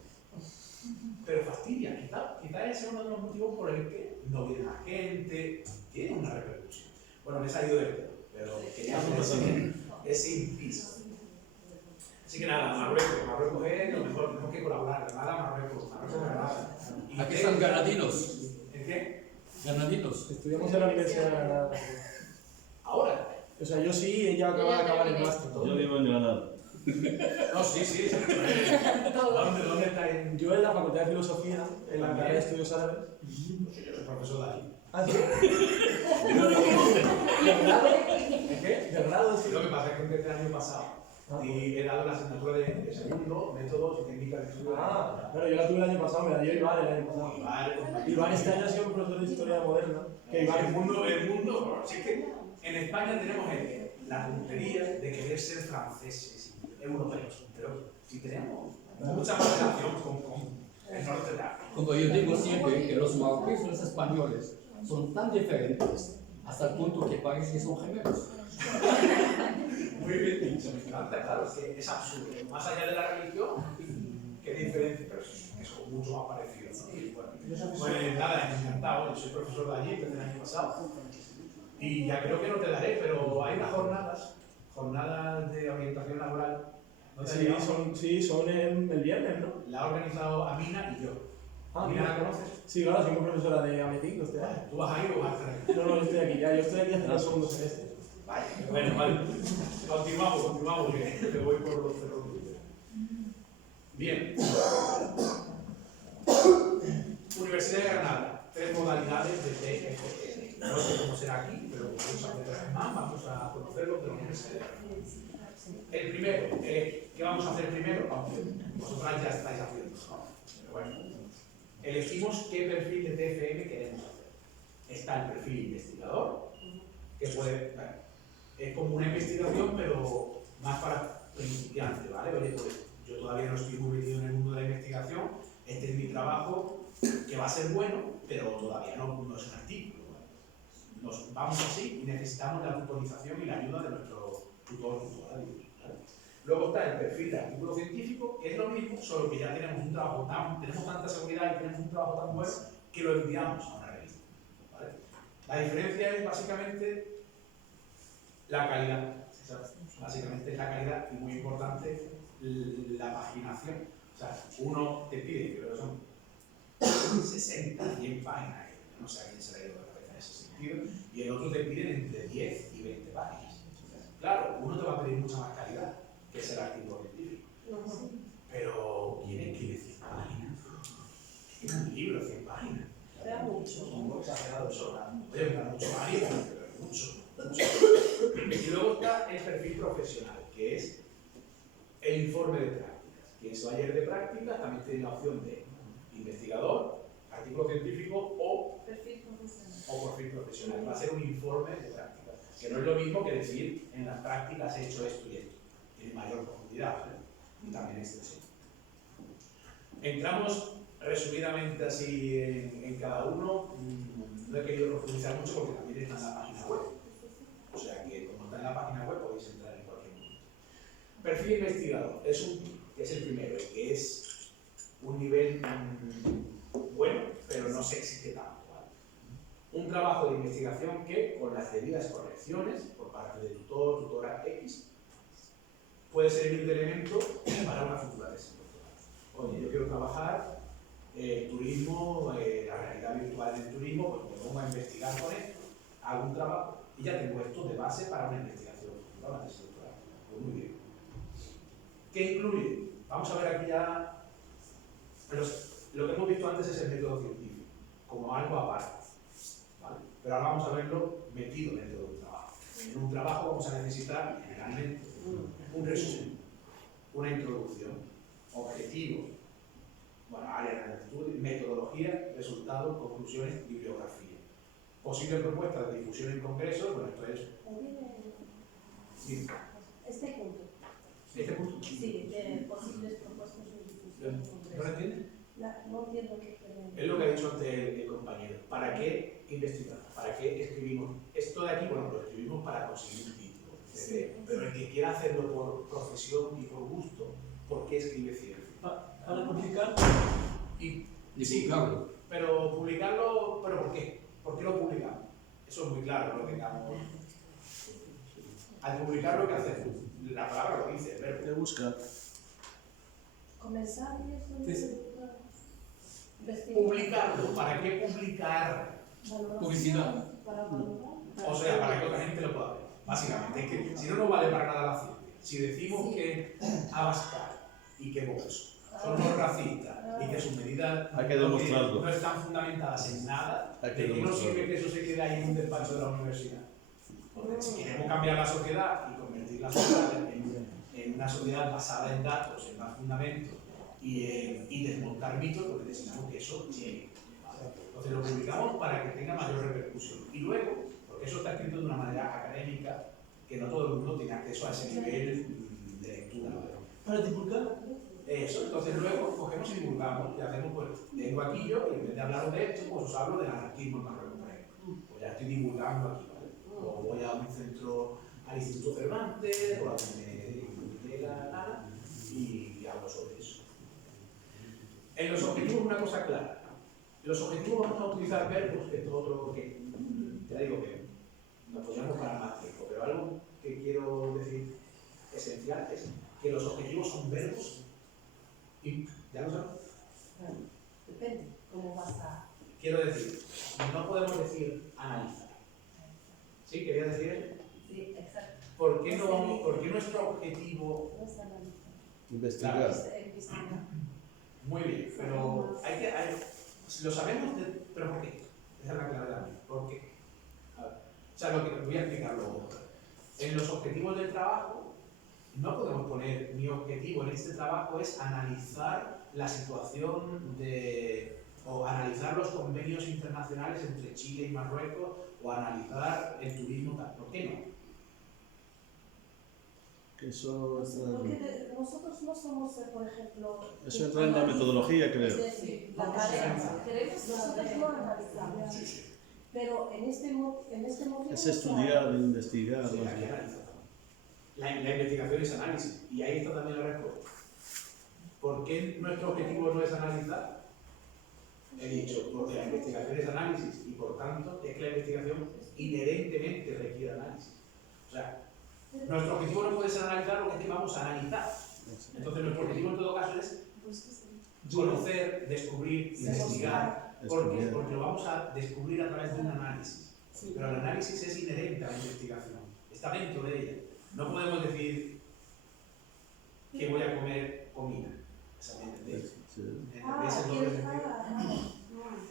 fastidia, quizá ese es uno de los motivos por el que no viene más gente, tiene una repercusión. Bueno, me he salido del tema, pero quería hacer ese inciso. Así que nada, Marruecos es lo mejor, tenemos que colaborar. Granada, Marruecos, Granada. Aquí están granadinos. ¿En qué? Granadinos. Estudiamos en la Universidad de Granada. ¿Ahora? O sea, yo sí, ella acaba de acabar el máster. Yo vivo en Granada. No, sí. ¿Dónde está? Yo en la Facultad de Filosofía, en la carrera de Estudios Árabes. Pues yo soy profesor de allí. Ah, sí. ¿En qué? De grado, sí. Lo que pasa es que empecé el año pasado. Y he dado la asignatura de segundo, métodos y técnicas de estudio. Bueno, yo la tuve el año pasado, me la dio Iván el año pasado. Iván este año ha sido un profesor de historia moderna. Que Iván, el mundo, sí que en España tenemos la tontería de querer ser franceses y europeos, pero si tenemos mucha más relación con el norte de África. Como yo digo siempre, que los marroquíes y los españoles son tan diferentes hasta el punto que parece que son gemelos. Muy bien dicho, me encanta, claro, es que es absurdo. Más allá de la religión, qué diferencia, pero es mucho más parecido, ¿no? Y bueno, pues nada, encantado, yo soy profesor de allí desde el año pasado. Y ya creo que no te daré, pero hay unas jornadas de orientación laboral. ¿No te Sí, son el viernes, ¿no? La ha organizado Amina y yo. ¿Amina la conoces? Sí, claro, soy profesora de Ametic, usted. ¿Tú vas a ir o vas a estar aquí? No, yo estoy aquí ya, yo estoy aquí hasta el segundo semestre. Bueno, vale. Continuamos, que voy por los cerros. Bien. Universidad de Granada, 3 modalidades de TFM. No sé cómo será aquí, pero vamos a meter más, vamos a conocerlo de la Universidad de Granada. El primero, ¿qué vamos a hacer primero? Aunque vosotras ya estáis haciendo, ¿no? Pero bueno, elegimos qué perfil de TFM queremos hacer. Está el perfil investigador, que puede, bueno, es como una investigación, pero más para principiantes, ¿vale? Oye, pues yo todavía no estoy muy metido en el mundo de la investigación, este es mi trabajo, que va a ser bueno, pero todavía no es un artículo, ¿vale? Nos vamos así y necesitamos la tutorización y la ayuda de nuestro tutora, ¿vale? Luego está el perfil de artículo científico, que es lo mismo, solo que ya tenemos un trabajo tenemos tanta seguridad y tenemos un trabajo tan bueno que lo enviamos a una revista, ¿vale? La diferencia es básicamente la calidad. Básicamente es la calidad y muy importante la paginación. O sea, uno te pide, creo que son 60, 100 páginas, no sé a quién se le ha ido la cabeza en ese sentido, y el otro te pide entre 10 y 20 páginas. Claro, uno te va a pedir mucha más calidad que es el artículo científico. Pero contempla mucho ánimo, mucho. Y luego está el perfil profesional, que es el informe de prácticas. Quien se vaya a ir de prácticas también tiene la opción de investigador, artículo científico o perfil profesional. Va a ser un informe de prácticas, que no es lo mismo que decir en las prácticas he hecho esto y esto. Tiene mayor profundidad, ¿vale? Y también extensión. Entramos resumidamente así en cada uno. No he querido profundizar mucho porque también está en la página web. O sea que como está en la página web podéis entrar en cualquier momento. Perfil investigador que es el primero, que es un nivel bueno, pero no se exige tanto. ¿Vale? Un trabajo de investigación que, con las debidas correcciones por parte de tutor, tutora X, puede servir de elemento para una futura tesis doctoral. Oye, yo quiero trabajar turismo, la realidad virtual del turismo, pues me pongo a investigar con esto, hago un trabajo y ya tengo esto de base para una investigación futura, una tesis doctoral. Pues muy bien. ¿Qué incluye? Vamos a ver aquí ya lo que hemos visto antes es el método científico, como algo aparte, ¿vale? Pero ahora vamos a verlo metido dentro de un trabajo. En un trabajo vamos a necesitar generalmente un resumen, una introducción, objetivos, bueno, áreas de estudio, metodología, resultados, conclusiones, bibliografía. Posibles propuestas de difusión en congresos, bueno, esto es... Sí. Este punto. ¿Este punto? Sí, de posibles propuestas de difusión en congresos. ¿No lo entiendes? No entiendo qué quieren. Es lo que ha dicho antes el compañero. ¿Para qué investigar? ¿Para qué escribimos? Esto de aquí, bueno, lo escribimos para conseguir un título. Sí. Pero el que quiera hacerlo por profesión y por gusto, ¿por qué escribe ciencia? Para publicar. Y sí, claro. Pero publicarlo, ¿pero por qué? ¿Por qué lo publicamos? Eso es muy claro, lo tengamos. Al publicarlo, ¿qué hacemos? La palabra lo dice, el verbo. ¿Qué busca? Comenzar y eso. Publicarlo. ¿Para qué publicar? Publicidad. Para valorar. O sea, para que otra gente lo pueda ver. Básicamente, es que si no, no vale para nada la ciencia. Si decimos que Abascal y que Vox son los racistas y que sus medidas hay que demostrarlo. no están fundamentadas en nada, Hay que ¿de qué nos demostrarlo. sirve que eso se quede ahí en un despacho de la universidad? Porque si queremos cambiar la sociedad y convertir la sociedad en una sociedad basada en datos, en más fundamentos y desmontar mitos, pues necesitamos que eso llegue. ¿Vale? Entonces lo publicamos para que tenga mayor repercusión. Y luego, porque eso está escrito de una manera académica, que no todo el mundo tiene acceso a ese nivel de lectura. ¿Vale? Para divulgar. Eso, entonces luego cogemos y divulgamos y hacemos, pues, vengo aquí yo y en vez de hablar de esto, pues os hablo del anarquismo en Marruecos, por ejemplo. Pues ya estoy divulgando aquí, ¿vale? O voy a un centro, al Instituto Cervantes, o a donde me dé la gana y hablo sobre eso. En los objetivos una cosa clara. En los objetivos vamos a utilizar verbos, que es todo otro que, ya digo que nos podríamos parar más tiempo, pero algo que quiero decir esencial es que los objetivos son verbos. ¿Y ya lo sabes? Depende cómo vas a... Quiero decir, no podemos decir analizar. ¿Sí? ¿Quería decir eso? Sí, exacto. ¿Por qué nuestro objetivo... No es analizar. Investigar. Investigar. Muy bien, pero lo sabemos, pero ¿por qué? Esa es la clave también. ¿Por qué? A ver, o sea, lo que voy a explicarlo. En los objetivos del trabajo, no podemos poner mi objetivo en este trabajo es analizar la situación o analizar los convenios internacionales entre Chile y Marruecos o analizar el turismo. ¿Por qué no? Que eso Nosotros no somos, por ejemplo... Eso entra en la metodología, creo. Sí, la tarea. Nosotros no analizamos. Sí, sí. Pero en este momento... Es estudiar, investigar. Sí, aquí analizamos. La investigación es análisis, y ahí está también la respuesta. ¿Por qué nuestro objetivo no es analizar? He dicho, porque la investigación es análisis, y por tanto es que la investigación inherentemente requiere análisis. O sea, nuestro objetivo no puede ser analizar lo que es que vamos a analizar. Entonces nuestro objetivo en todo caso es conocer, descubrir, investigar. ¿Por qué? Porque lo vamos a descubrir a través de un análisis. Pero el análisis es inherente a la investigación, está dentro de ella. No podemos decir que voy a comer comida. ¿Entendéis? ¿Entendéis el doble sentido?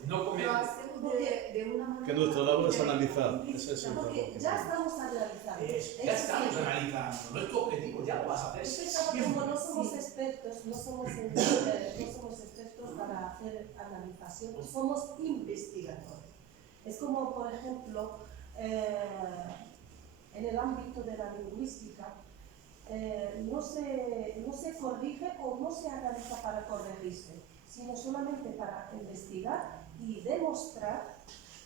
No comer. de una manera... Que nuestra labor es analizar. Ese es el Porque trabajo. ya estamos analizando. Ya estamos analizando, no es tu objetivo, ya lo vas a hacer. Como no somos expertos, no somos expertos para hacer analización, somos investigadores. Es como, por ejemplo, en el ámbito de la lingüística, no se corrige o no se analiza para corregirse, sino solamente para investigar y demostrar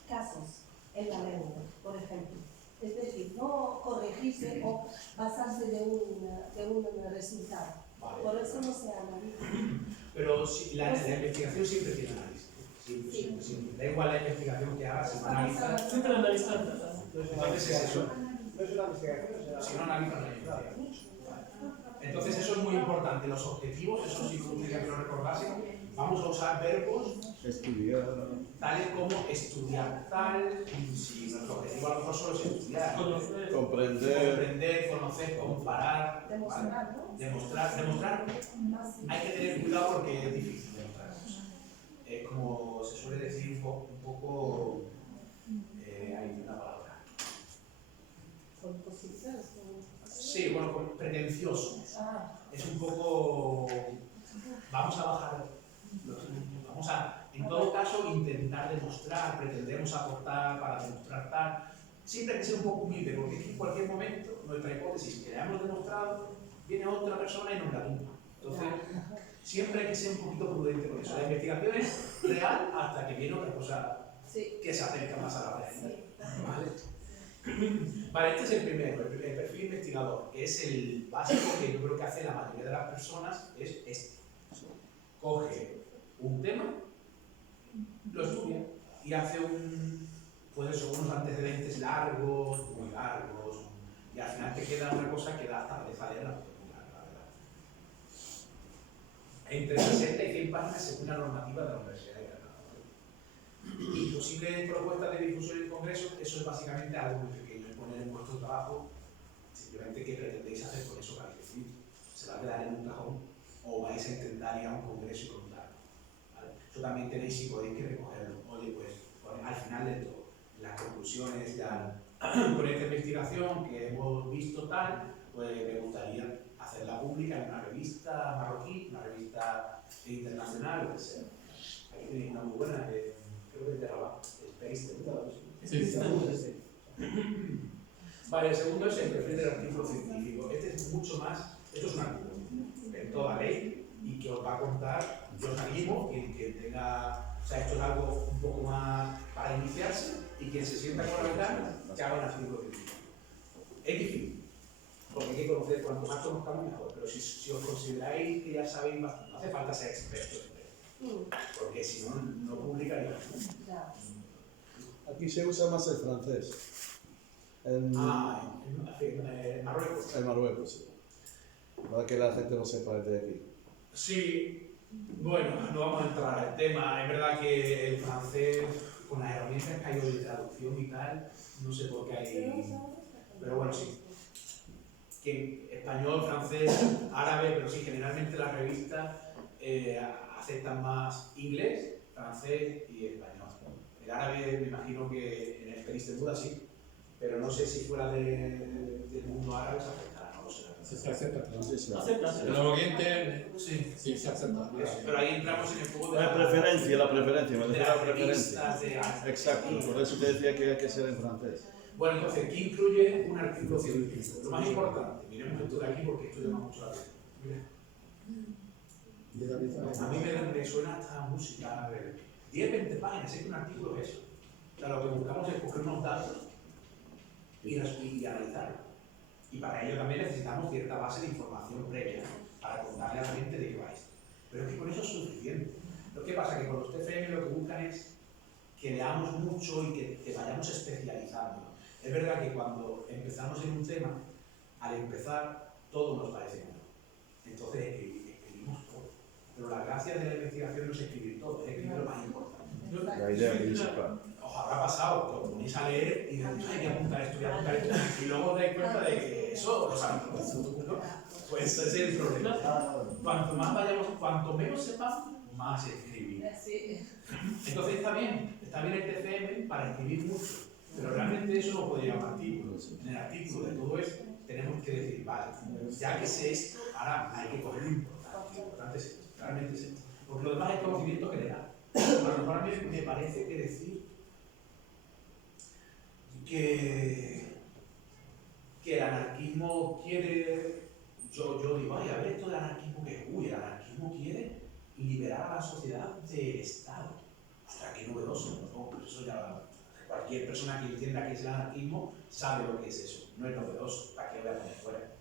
casos en la lengua, por ejemplo. Es decir, no corregirse o basarse de un resultado. Vale. Por eso no se analiza. Pero si, la investigación siempre tiene análisis. Siempre. Da igual la investigación que hagas, si no analizas. Siempre analizar. Entonces es eso. No es una investigación, Si no analizas, no hay investigación. Entonces eso es muy importante. Los objetivos, eso sí me gustaría que lo recordasen. Vamos a usar verbos Estudiar. tales como estudiar tal, si nuestro objetivo a lo mejor solo es estudiar. Comprender. Conocer, comparar. Demostrar, ¿no? Demostrar. Hay que tener cuidado porque es difícil demostrar cosas. Como se suele decir un poco hay una palabra. Con posiciones. Sí, bueno, pretencioso. Ah. Es un poco. Vamos a bajar. Vamos a, en todo caso, intentar demostrar, pretendemos aportar para demostrar tal. Siempre hay que ser un poco humilde, porque en cualquier momento nuestra hipótesis que la hemos demostrado, viene otra persona y nos la tumba. Entonces, siempre hay que ser un poquito prudente con eso. La investigación es real hasta que viene otra cosa que se acerca más a la realidad. Vale, este es el primero, el perfil investigador, que es el básico que yo creo que hace la mayoría de las personas, es este. Coge un tema, lo estudia y hace unos antecedentes largos, muy largos, y al final te queda una cosa que da hasta pereza leerla, la verdad. Entre 60 y 100 páginas según la normativa de la Universidad de Granada. Y posibles propuestas de difusión en congresos, eso es básicamente algo muy pequeño, es poner en vuestro trabajo simplemente qué pretendéis hacer con eso que habéis escrito. Se va a quedar en un cajón o vais a intentar ir a un congreso y contarlo. ¿Vale? Eso también tenéis si podéis que recogerlo. Oye, pues al final de todo, las conclusiones ya con esta investigación que hemos visto tal, pues me gustaría hacerla pública en una revista marroquí, una revista internacional, lo que sea. Aquí tenéis una muy buena, creo que es de Rabat, Space, ¿te Vale, el segundo es el perfil del artículo científico. Este es mucho más, esto es un artículo en toda ley y que os va a contar, yo os animo, quien tenga, o sea, esto es algo un poco más para iniciarse y quien se sienta con la ventana, que haga un artículo científico. Es difícil, porque hay que conocer, cuanto más conozcamos mejor, pero si os consideráis que ya sabéis bastante, no hace falta ser expertos, porque si no, no publicaríais. Aquí se usa más el francés. En Marruecos. En Marruecos, sí. Para que la gente no sepa de aquí. Sí, bueno, no vamos a entrar al tema. Es verdad que el francés, con las herramientas que hay hoy de traducción y tal, no sé por qué hay. Pero bueno, sí. Que español, francés, árabe, pero sí, generalmente las revistas aceptan más inglés, francés y español. El árabe, me imagino que en el país de Buda sí, pero no sé si fuera del mundo árabe se aceptará, no lo sé. Se acepta, claro. Sí, se acepta. En el Oriente, sí, se acepta. Pero ahí entramos en el juego de La preferencia, me de refiero a las la preferencia. revistas de arte. Exacto, por eso te decía que hay que ser en francés. Bueno, entonces, ¿qué incluye un artículo científico? Lo más importante, miremos esto de aquí porque esto llama mucho la atención. A mí me suena hasta música, 10, 20 páginas, es que un artículo es eso. O sea, lo que buscamos es coger unos datos y analizarlos. Y para ello también necesitamos cierta base de información previa para contarle a la gente de qué va esto. Pero es que con eso es suficiente. Lo que pasa es que con los TFM lo que buscan es que leamos mucho y que vayamos especializando. Es verdad que cuando empezamos en un tema, al empezar, todo nos parece nuevo. Entonces escribimos todo. Pero la gracia de la investigación no es escribir todo, es escribir lo más importante. La idea principal. Os habrá pasado que os ponéis a leer y decís, ay, voy a apuntar esto, y luego os dais cuenta de que eso lo saben todos, ¿no? Pues ese es el problema. Cuanto menos sepamos, más escribir. Sí. Entonces está bien el TFM para escribir mucho, pero realmente eso no puede ir a un artículo. En el artículo de todo esto tenemos que decir, vale, ya que sé esto, ahora hay que coger lo importante. Lo importante es esto, realmente es esto. Porque lo demás es conocimiento general. A lo mejor a mí me parece que decir que el anarquismo quiere, yo digo, ay, a ver esto del anarquismo que es, el anarquismo quiere liberar a la sociedad del Estado. Ostras, qué novedoso, ¿no? Pues eso ya, cualquier persona que entienda qué es el anarquismo sabe lo que es eso, no es novedoso, ¿para qué lo voy a poner fuera?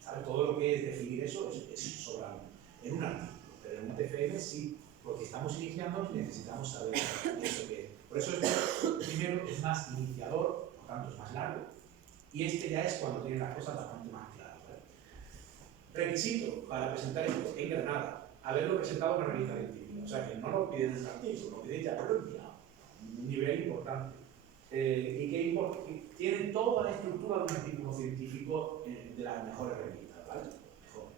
¿Sabe? Todo lo que es definir eso es sobrante en un artículo, pero en un TFM sí, porque estamos iniciando y necesitamos saber eso que es. Por eso este primero es más iniciador, por tanto es más largo, y este ya es cuando tiene las cosas bastante más claras. ¿Vale? Requisito para presentar esto en Granada, haberlo presentado en una revista científica, o sea que no lo piden en un artículo, lo piden ya, pero enviado, un nivel importante. Y que tienen toda la estructura de un artículo científico de las mejores revistas, ¿vale? Mejor.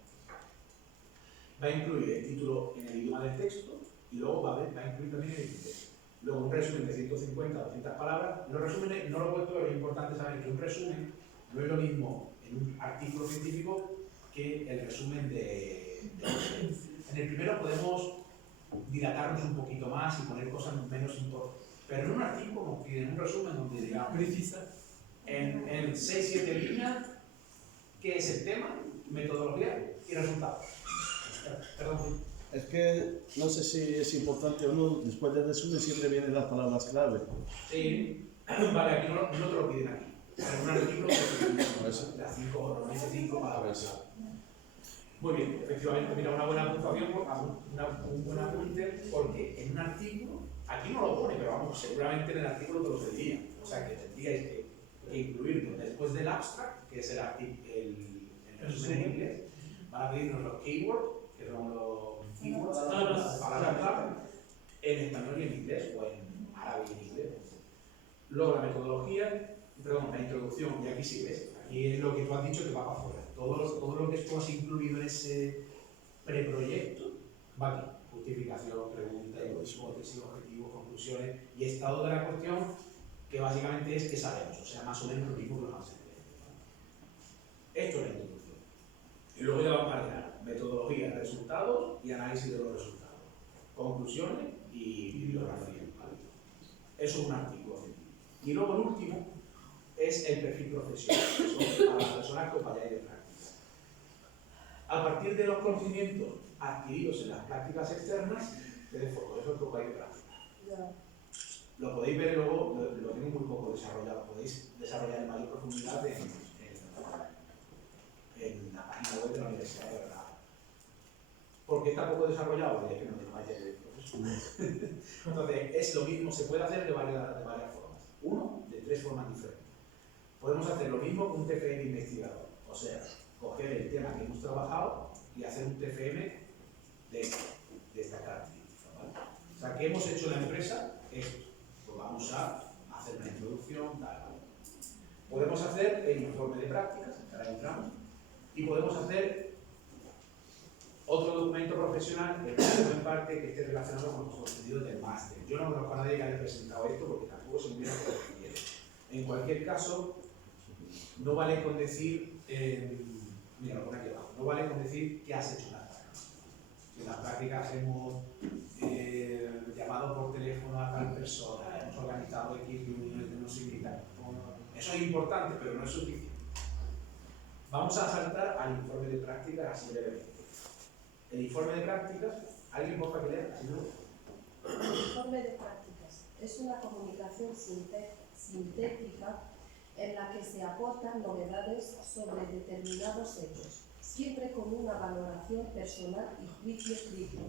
Va a incluir el título en el idioma del texto y luego va a incluir también el epíteto. Luego un resumen de 150 o 200 palabras. Los resúmenes no lo he puesto, pero es importante saber que un resumen no es lo mismo en un artículo científico que el resumen de en el primero podemos dilatarnos un poquito más y poner cosas menos importantes. Pero en un artículo nos piden un resumen donde digamos Precisa. en 6-7 líneas qué es el tema, metodología y resultados. Perdón. Es que no sé si es importante o no, después del resumen siempre vienen las palabras clave. Sí, vale, aquí no te lo piden aquí. En un artículo las 5 palabras clave. Muy bien, efectivamente, mira, una buena puntuación, un buen apunte, porque en un artículo, aquí no lo pone, pero vamos, seguramente en el artículo te lo pediría. O sea, que tendríais que incluirlo después del abstract, que es el resumen en inglés, van a pedirnos los keywords, que son los keywords, palabras clave, en español y en inglés, o en árabe y en inglés. Luego la metodología, perdón, la introducción, y aquí sí ves, aquí es lo que tú has dicho que va para afuera. Todo lo que tú has incluido en ese preproyecto va aquí. Justificación, pregunta, hipótesis, objetivos, conclusiones y estado de la cuestión, que básicamente es que sabemos, o sea, más o menos lo mismo que los antecedentes. Esto es la introducción. Y luego ya vamos a agregar metodología, resultados y análisis de los resultados. Conclusiones y bibliografía. ¿Vale? Eso es un artículo científico. Y luego el último es el perfil profesional, que son para las personas que os vayáis de práctica. A partir de los conocimientos adquiridos en las prácticas externas, de foto, eso es lo que vais de práctica. Lo podéis ver luego, lo tengo muy poco desarrollado, podéis desarrollar en mayor profundidad en la página web de la Universidad de Granada. ¿Por qué está poco desarrollado? Es que no tengo de profesor. Entonces, es lo mismo, se puede hacer de varias formas. Uno, de 3 formas diferentes. Podemos hacer lo mismo con un TFM investigador, o sea, coger el tema que hemos trabajado y hacer un TFM de esta característica. ¿Vale? O sea, ¿qué hemos hecho en la empresa? Esto. Pues vamos a hacer una introducción, tal. Podemos hacer el informe de prácticas, que ahora entramos, y podemos hacer otro documento profesional que en parte que esté relacionado con los contenidos del máster. Yo no conozco a nadie que haya presentado esto porque tampoco se me viene a lo que quiere. En cualquier caso, no vale con decir, mira, lo pone aquí abajo, no vale con decir qué has hecho en las prácticas. En las prácticas hemos llamado por teléfono a tal persona, hemos organizado X reuniones de no sé qué tal. Eso es importante, pero no es suficiente. Vamos a saltar al informe de prácticas así brevemente. El informe de prácticas, ¿alguien puede que lea? El informe de prácticas es una comunicación sintética en la que se aportan novedades sobre determinados hechos, siempre con una valoración personal y juicio crítico,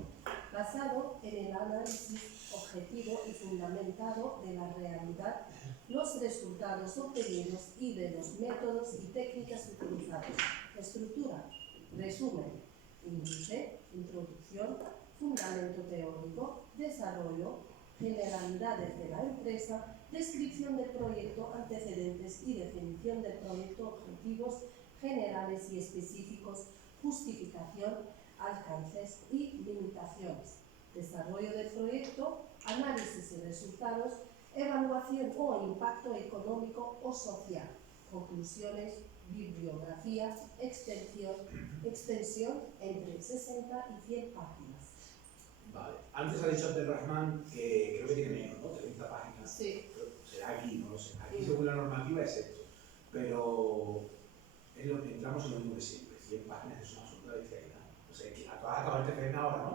basado en el análisis objetivo y fundamentado de la realidad, los resultados obtenidos y de los métodos y técnicas utilizados. Estructura, resumen, índice, introducción, fundamento teórico, desarrollo, generalidades de la empresa, descripción del proyecto, antecedentes y definición del proyecto, objetivos generales y específicos, justificación, alcances y limitaciones. desarrollo del proyecto, análisis y resultados, evaluación o impacto económico o social, conclusiones, bibliografía, extensión entre 60 y 100 páginas. Vale. Antes ha dicho Abdelrahman que creo que tiene menos, ¿no? 30 páginas. Sí. Será aquí, no lo sé. Aquí según la normativa es esto. Pero es lo que entramos en lo mismo de siempre. 100 páginas es una absoluta bestialidad. O sea, que acabas de acabar el TFN ahora, ¿no?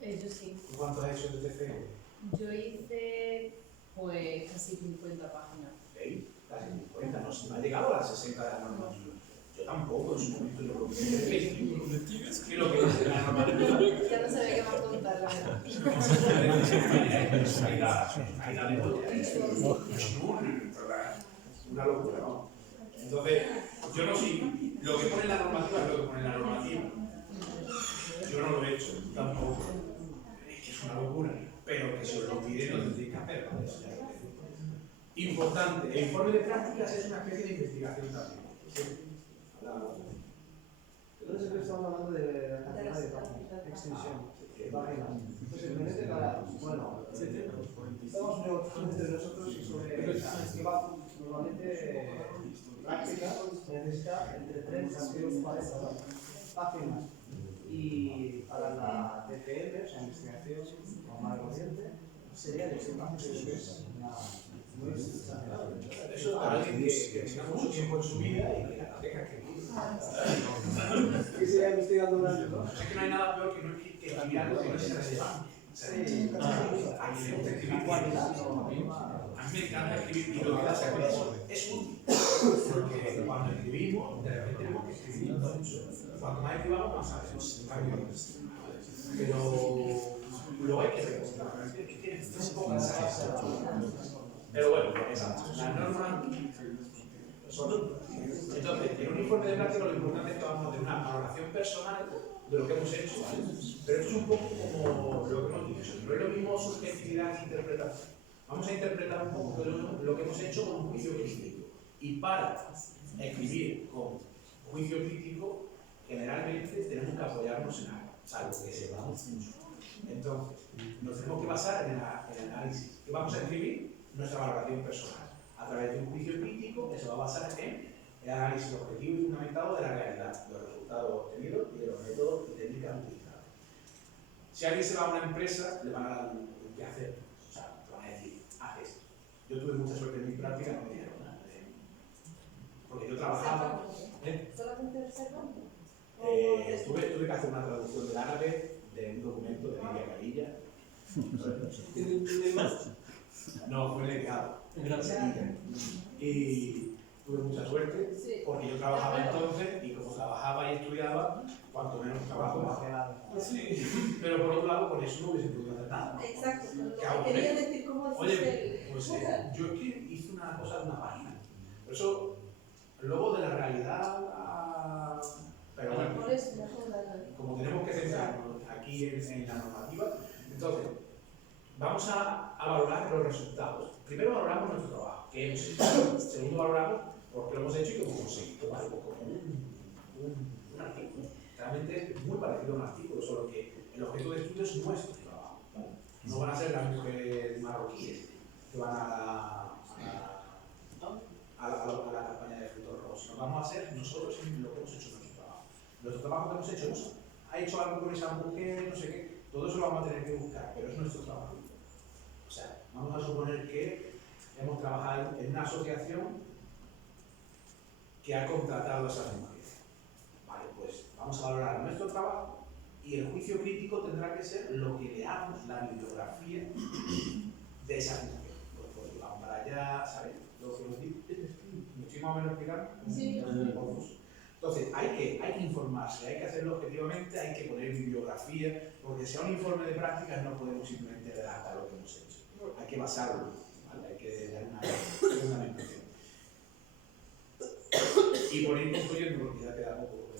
Yo sí. ¿Tú cuánto has hecho de TFN? Yo hice pues casi 50 páginas. ¿Veis? Casi 50. No ha llegado a las 60 de la normativa. Yo tampoco, en su momento yo creo que lo que es la normativa. Ya no sabía qué más contar, la verdad. Una locura, ¿no? Entonces, yo no sé, lo que pone en la normativa es lo que pone en la normativa. Yo no lo he hecho, tampoco. Es que es una locura, pero que si os lo piden lo tendréis que hacer, ¿vale? Eso ya lo tengo. Importante, el informe de prácticas es una especie de investigación también. Entonces siempre estamos hablando de la cantidad de páginas, extensión, páginas. Pues simplemente para, bueno, estamos entre nosotros sobre que va normalmente práctica, necesita entre 3 a 40 páginas. Y para la TPM, o sea, investigación normal corriente, sería de 100 páginas. Muy exagerado. Eso para alguien que tenga mucho tiempo en su vida y que la tenga que que siga investigando un año, ¿no? Es que no hay nada peor que no escribir algo que no sea relevante. Sí, a mí me gusta escribir cualidad. A mí me encanta escribir y lo que pasa es útil. Porque cuando escribimos, de repente tenemos que escribir mucho. Cuanto más escribamos, más sabemos. Pero luego hay que recordar. Tiene un poco de exageración. Pero bueno, la norma son. Entonces, en un informe de práctica lo importante es que vamos a hacer una valoración personal de lo que hemos hecho, ¿vale? Pero esto es un poco como lo que hemos dicho, no es lo mismo subjetividad que interpretación. Vamos a interpretar un poco lo que hemos hecho con un juicio crítico. Y para escribir con juicio crítico, generalmente tenemos que apoyarnos en algo, salvo que sepamos mucho. Entonces, nos tenemos que basar en el análisis. ¿Qué vamos a escribir? Nuestra valoración personal. A través de un juicio crítico que se va a basar en el análisis objetivo y fundamentado de la realidad, de los resultados obtenidos y de los métodos y técnicas utilizados. Si alguien se va a una empresa, le van a dar un qué hacer. O sea, te van a decir, haz esto. Yo tuve mucha suerte en mi práctica, no me dijeron nada. Porque yo trabajaba. ¿Solamente reservando? Tuve que hacer una traducción del árabe de un documento de Lidia Carilla. ¿Tiene más? No, fue legado. Gracias. Y tuve mucha suerte porque yo trabajaba entonces y como trabajaba y estudiaba, cuanto menos trabajo más. Sí. Pero por otro lado, con eso no hubiese podido hacer nada. Exacto, pero quería decir cómo Oye, pues yo es que hice una cosa de una página. Por eso, luego de la realidad, pero bueno, como tenemos que centrarnos aquí en la normativa, entonces, vamos a valorar los resultados. Primero valoramos nuestro trabajo, que hemos hecho. Segundo valoramos por qué lo hemos hecho y cómo conseguido algo, como un artículo. Realmente es muy parecido a un artículo, solo que el objeto de estudio es nuestro trabajo. ¿Vale? No van a ser las mujeres marroquíes que van a la campaña de frutos rojos, sino vamos a hacer nosotros lo que hemos hecho en nuestro trabajo. Nuestro trabajo que hemos hecho, ha hecho algo con esa mujer, no sé qué, todo eso lo vamos a tener que buscar, pero es nuestro trabajo. O sea, vamos a suponer que hemos trabajado en una asociación que ha contratado a esas mujeres. Vale, pues vamos a valorar nuestro trabajo y el juicio crítico tendrá que ser lo que leamos, la bibliografía de esas mujeres. Pues vamos para allá, ¿sabes? Lo que nos dice, ¿me estoy más o menos explicando? Sí. Entonces, hay que informarse, hay que hacerlo objetivamente, hay que poner bibliografía, porque si a un informe de prácticas no podemos simplemente redactar lo que hemos hecho. Hay que basarlo, ¿vale? Hay que dar una fundamentación. Y por ir concluyendo, porque ya queda poco,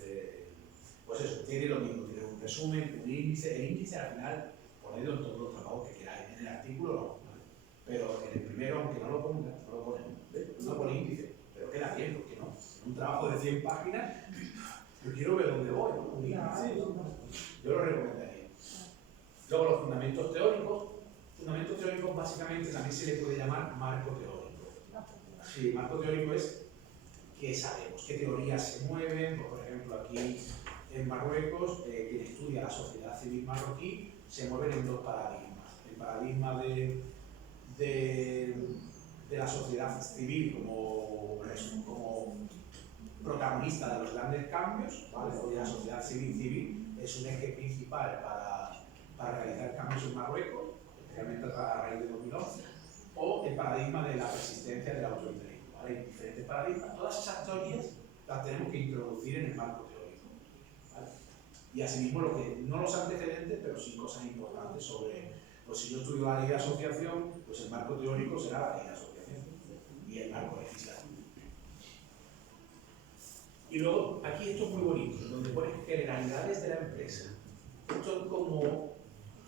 pues eso, tiene lo mismo, tiene un resumen, un índice. El índice al final, ponedlo en todos los trabajos que queráis, en el artículo no, ¿vale? Pero en el primero, aunque no lo ponga, no lo ponemos, no pone índice, pero queda bien, porque no. Un trabajo de 100 páginas, yo quiero ver dónde voy, ¿no? Yo lo recomendaría. Luego los fundamentos teóricos básicamente también se le puede llamar marco teórico. Sí, marco teórico es qué sabemos, qué teorías se mueven. Pues, por ejemplo, aquí en Marruecos, quien estudia la sociedad civil marroquí, se mueven en dos paradigmas. El paradigma de la sociedad civil como protagonista de los grandes cambios, ¿vale? Hoy la sociedad civil es un eje principal para realizar cambios en Marruecos, especialmente a raíz de 2011, o el paradigma de la persistencia del autoritarismo, ¿vale? Hay diferentes paradigmas. Todas esas teorías las tenemos que introducir en el marco teórico, ¿vale? Y asimismo, no los antecedentes, pero sí cosas importantes sobre, pues si yo estudio la ley de asociación, pues el marco teórico será la ley de asociación y el marco legislativo. Y luego, aquí esto es muy bonito, donde pones generalidades de la empresa. Esto es como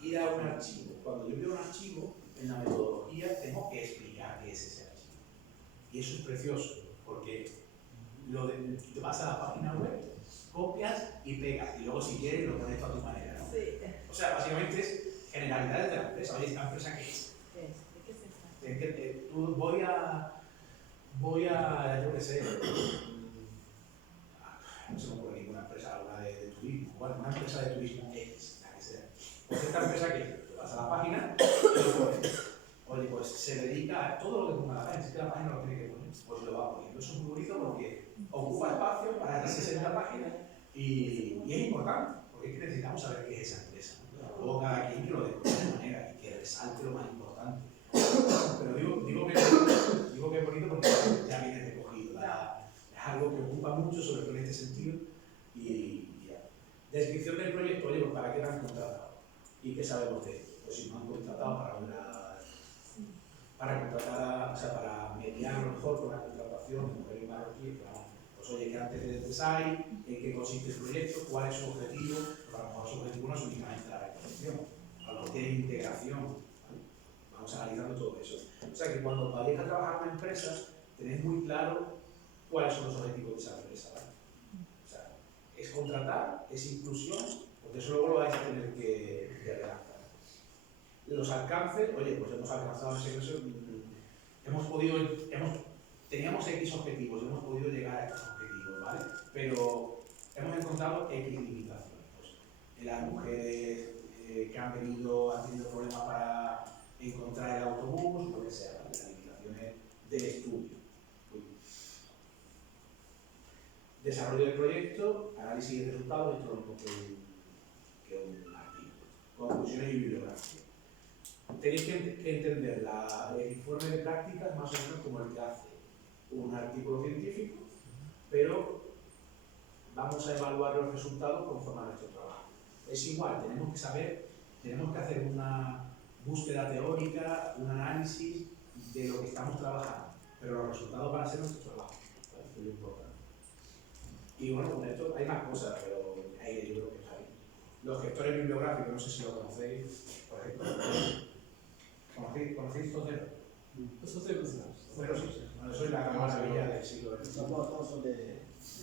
ir a un archivo. Cuando yo veo un archivo, en la metodología tengo que explicar qué es ese archivo. Y eso es precioso, porque te vas a la página web, copias y pegas, y luego si quieres lo pones a tu manera, ¿no? Sí. O sea, básicamente es generalidades de la empresa. Oye, ¿esta empresa qué es? ¿De qué es? Voy a, yo qué sé, no se me ocurre ninguna empresa, alguna de turismo, bueno, una empresa de turismo X, la que sea. Pues esta empresa que te vas a la página y lo pones. Oye, pues se dedica a todo lo que ponga la página, si que la página lo tiene que poner, pues lo va poniendo. Eso es muy bonito porque ocupa espacio para las 60 páginas y es importante, porque es que necesitamos saber qué es esa empresa, ¿no? Luego cada quien que lo describa de manera y que resalte lo más importante. Pero digo que es bonito porque ya viene recogido. Es algo que ocupa mucho, sobre todo en este sentido. Y ya. Descripción del proyecto, oye, pues ¿para qué lo han contratado? ¿Y qué sabemos de él? Pues si no han contratado para mediar a lo mejor con la contratación de mujeres marroquíes, pues oye, ¿qué antecedentes hay? ¿En qué consiste el proyecto? ¿Cuál es su objetivo? Pues a lo mejor su objetivo no es únicamente la reconstrucción, a lo mejor tiene integración. ¿Vale? Vamos analizando todo eso. O sea que cuando vayáis a trabajar en una empresa, tenéis muy claro cuáles son los objetivos de esa empresa, ¿vale? O sea, es contratar, es inclusión, porque eso luego lo vais a tener que redactar. Los alcances, oye, pues hemos alcanzado ese proceso, teníamos X objetivos, hemos podido llegar a estos objetivos, ¿vale? Pero hemos encontrado X limitaciones. Pues, las mujeres que han tenido problemas para encontrar el autobús, lo que sea, ¿vale? Las limitaciones del estudio. Desarrollo del proyecto, análisis de resultados, esto es lo mismo que un artículo. Conclusiones y bibliografía. Tenéis que entender el informe de prácticas más o menos como el que hace un artículo científico, pero vamos a evaluar los resultados conforme a nuestro trabajo. Es igual, tenemos que hacer una búsqueda teórica, un análisis de lo que estamos trabajando, pero los resultados van a ser nuestro trabajo. Esto es lo importante. Y bueno, con esto hay más cosas, pero ahí yo creo que está bien. Los gestores bibliográficos, no sé si lo conocéis, por ejemplo. ¿Conocéis Zotero? Zotero, sí. Zotero, sí. Bueno, soy la gran maravilla del siglo XX.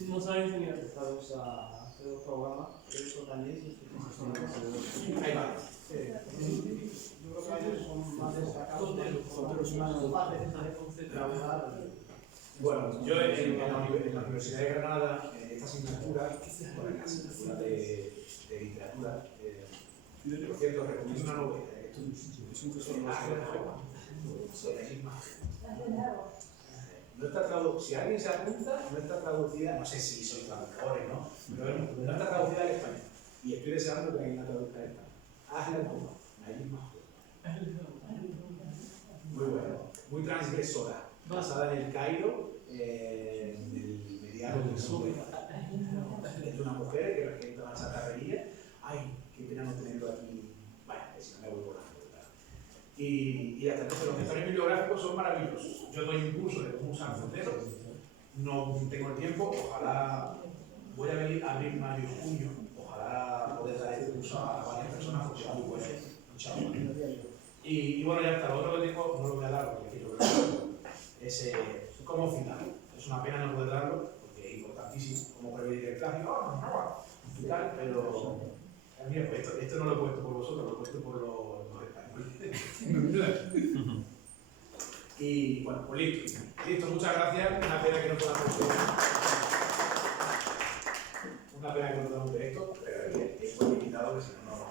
Nos ha enseñado. Estamos a hacer un programa, pero también ahí va. Yo creo que ellos son más destacados porque los más capaces de trabajar. Bueno, yo en la Universidad de Granada, en esta asignatura, bueno, en la asignatura de literatura, por cierto, recomiendo una novela. No está traducida, si alguien se apunta, no está traducida, no sé si sois traductores, ¿no? Pero no está traducida al español. Y estoy deseando que alguien la traduzca al español. Hazla como, la misma. Muy bueno, muy transgresora. Basada en el Cairo, del mediano del sur. Es de una mujer que regenta una chatarrería. Ay, qué pena no tenerlo aquí. Bueno, si no me voy por la ruta. Y hasta entonces los gestores bibliográficos son maravillosos. Yo doy un curso de cómo usar Zotero. No tengo el tiempo, ojalá voy a venir a abril, mayo y junio. Ojalá poder dar este curso a varias personas porque es muy bueno. Y bueno, ya está. Lo otro que tengo no lo voy a dar porque quiero verlo. Es como final. Es una pena no poder darlo porque es importantísimo como prevenir el plagio, pero Mira, pues esto no lo he puesto por vosotros, lo he puesto por los españoles. Y bueno, pues listo. Listo, muchas gracias. Una pena que no podamos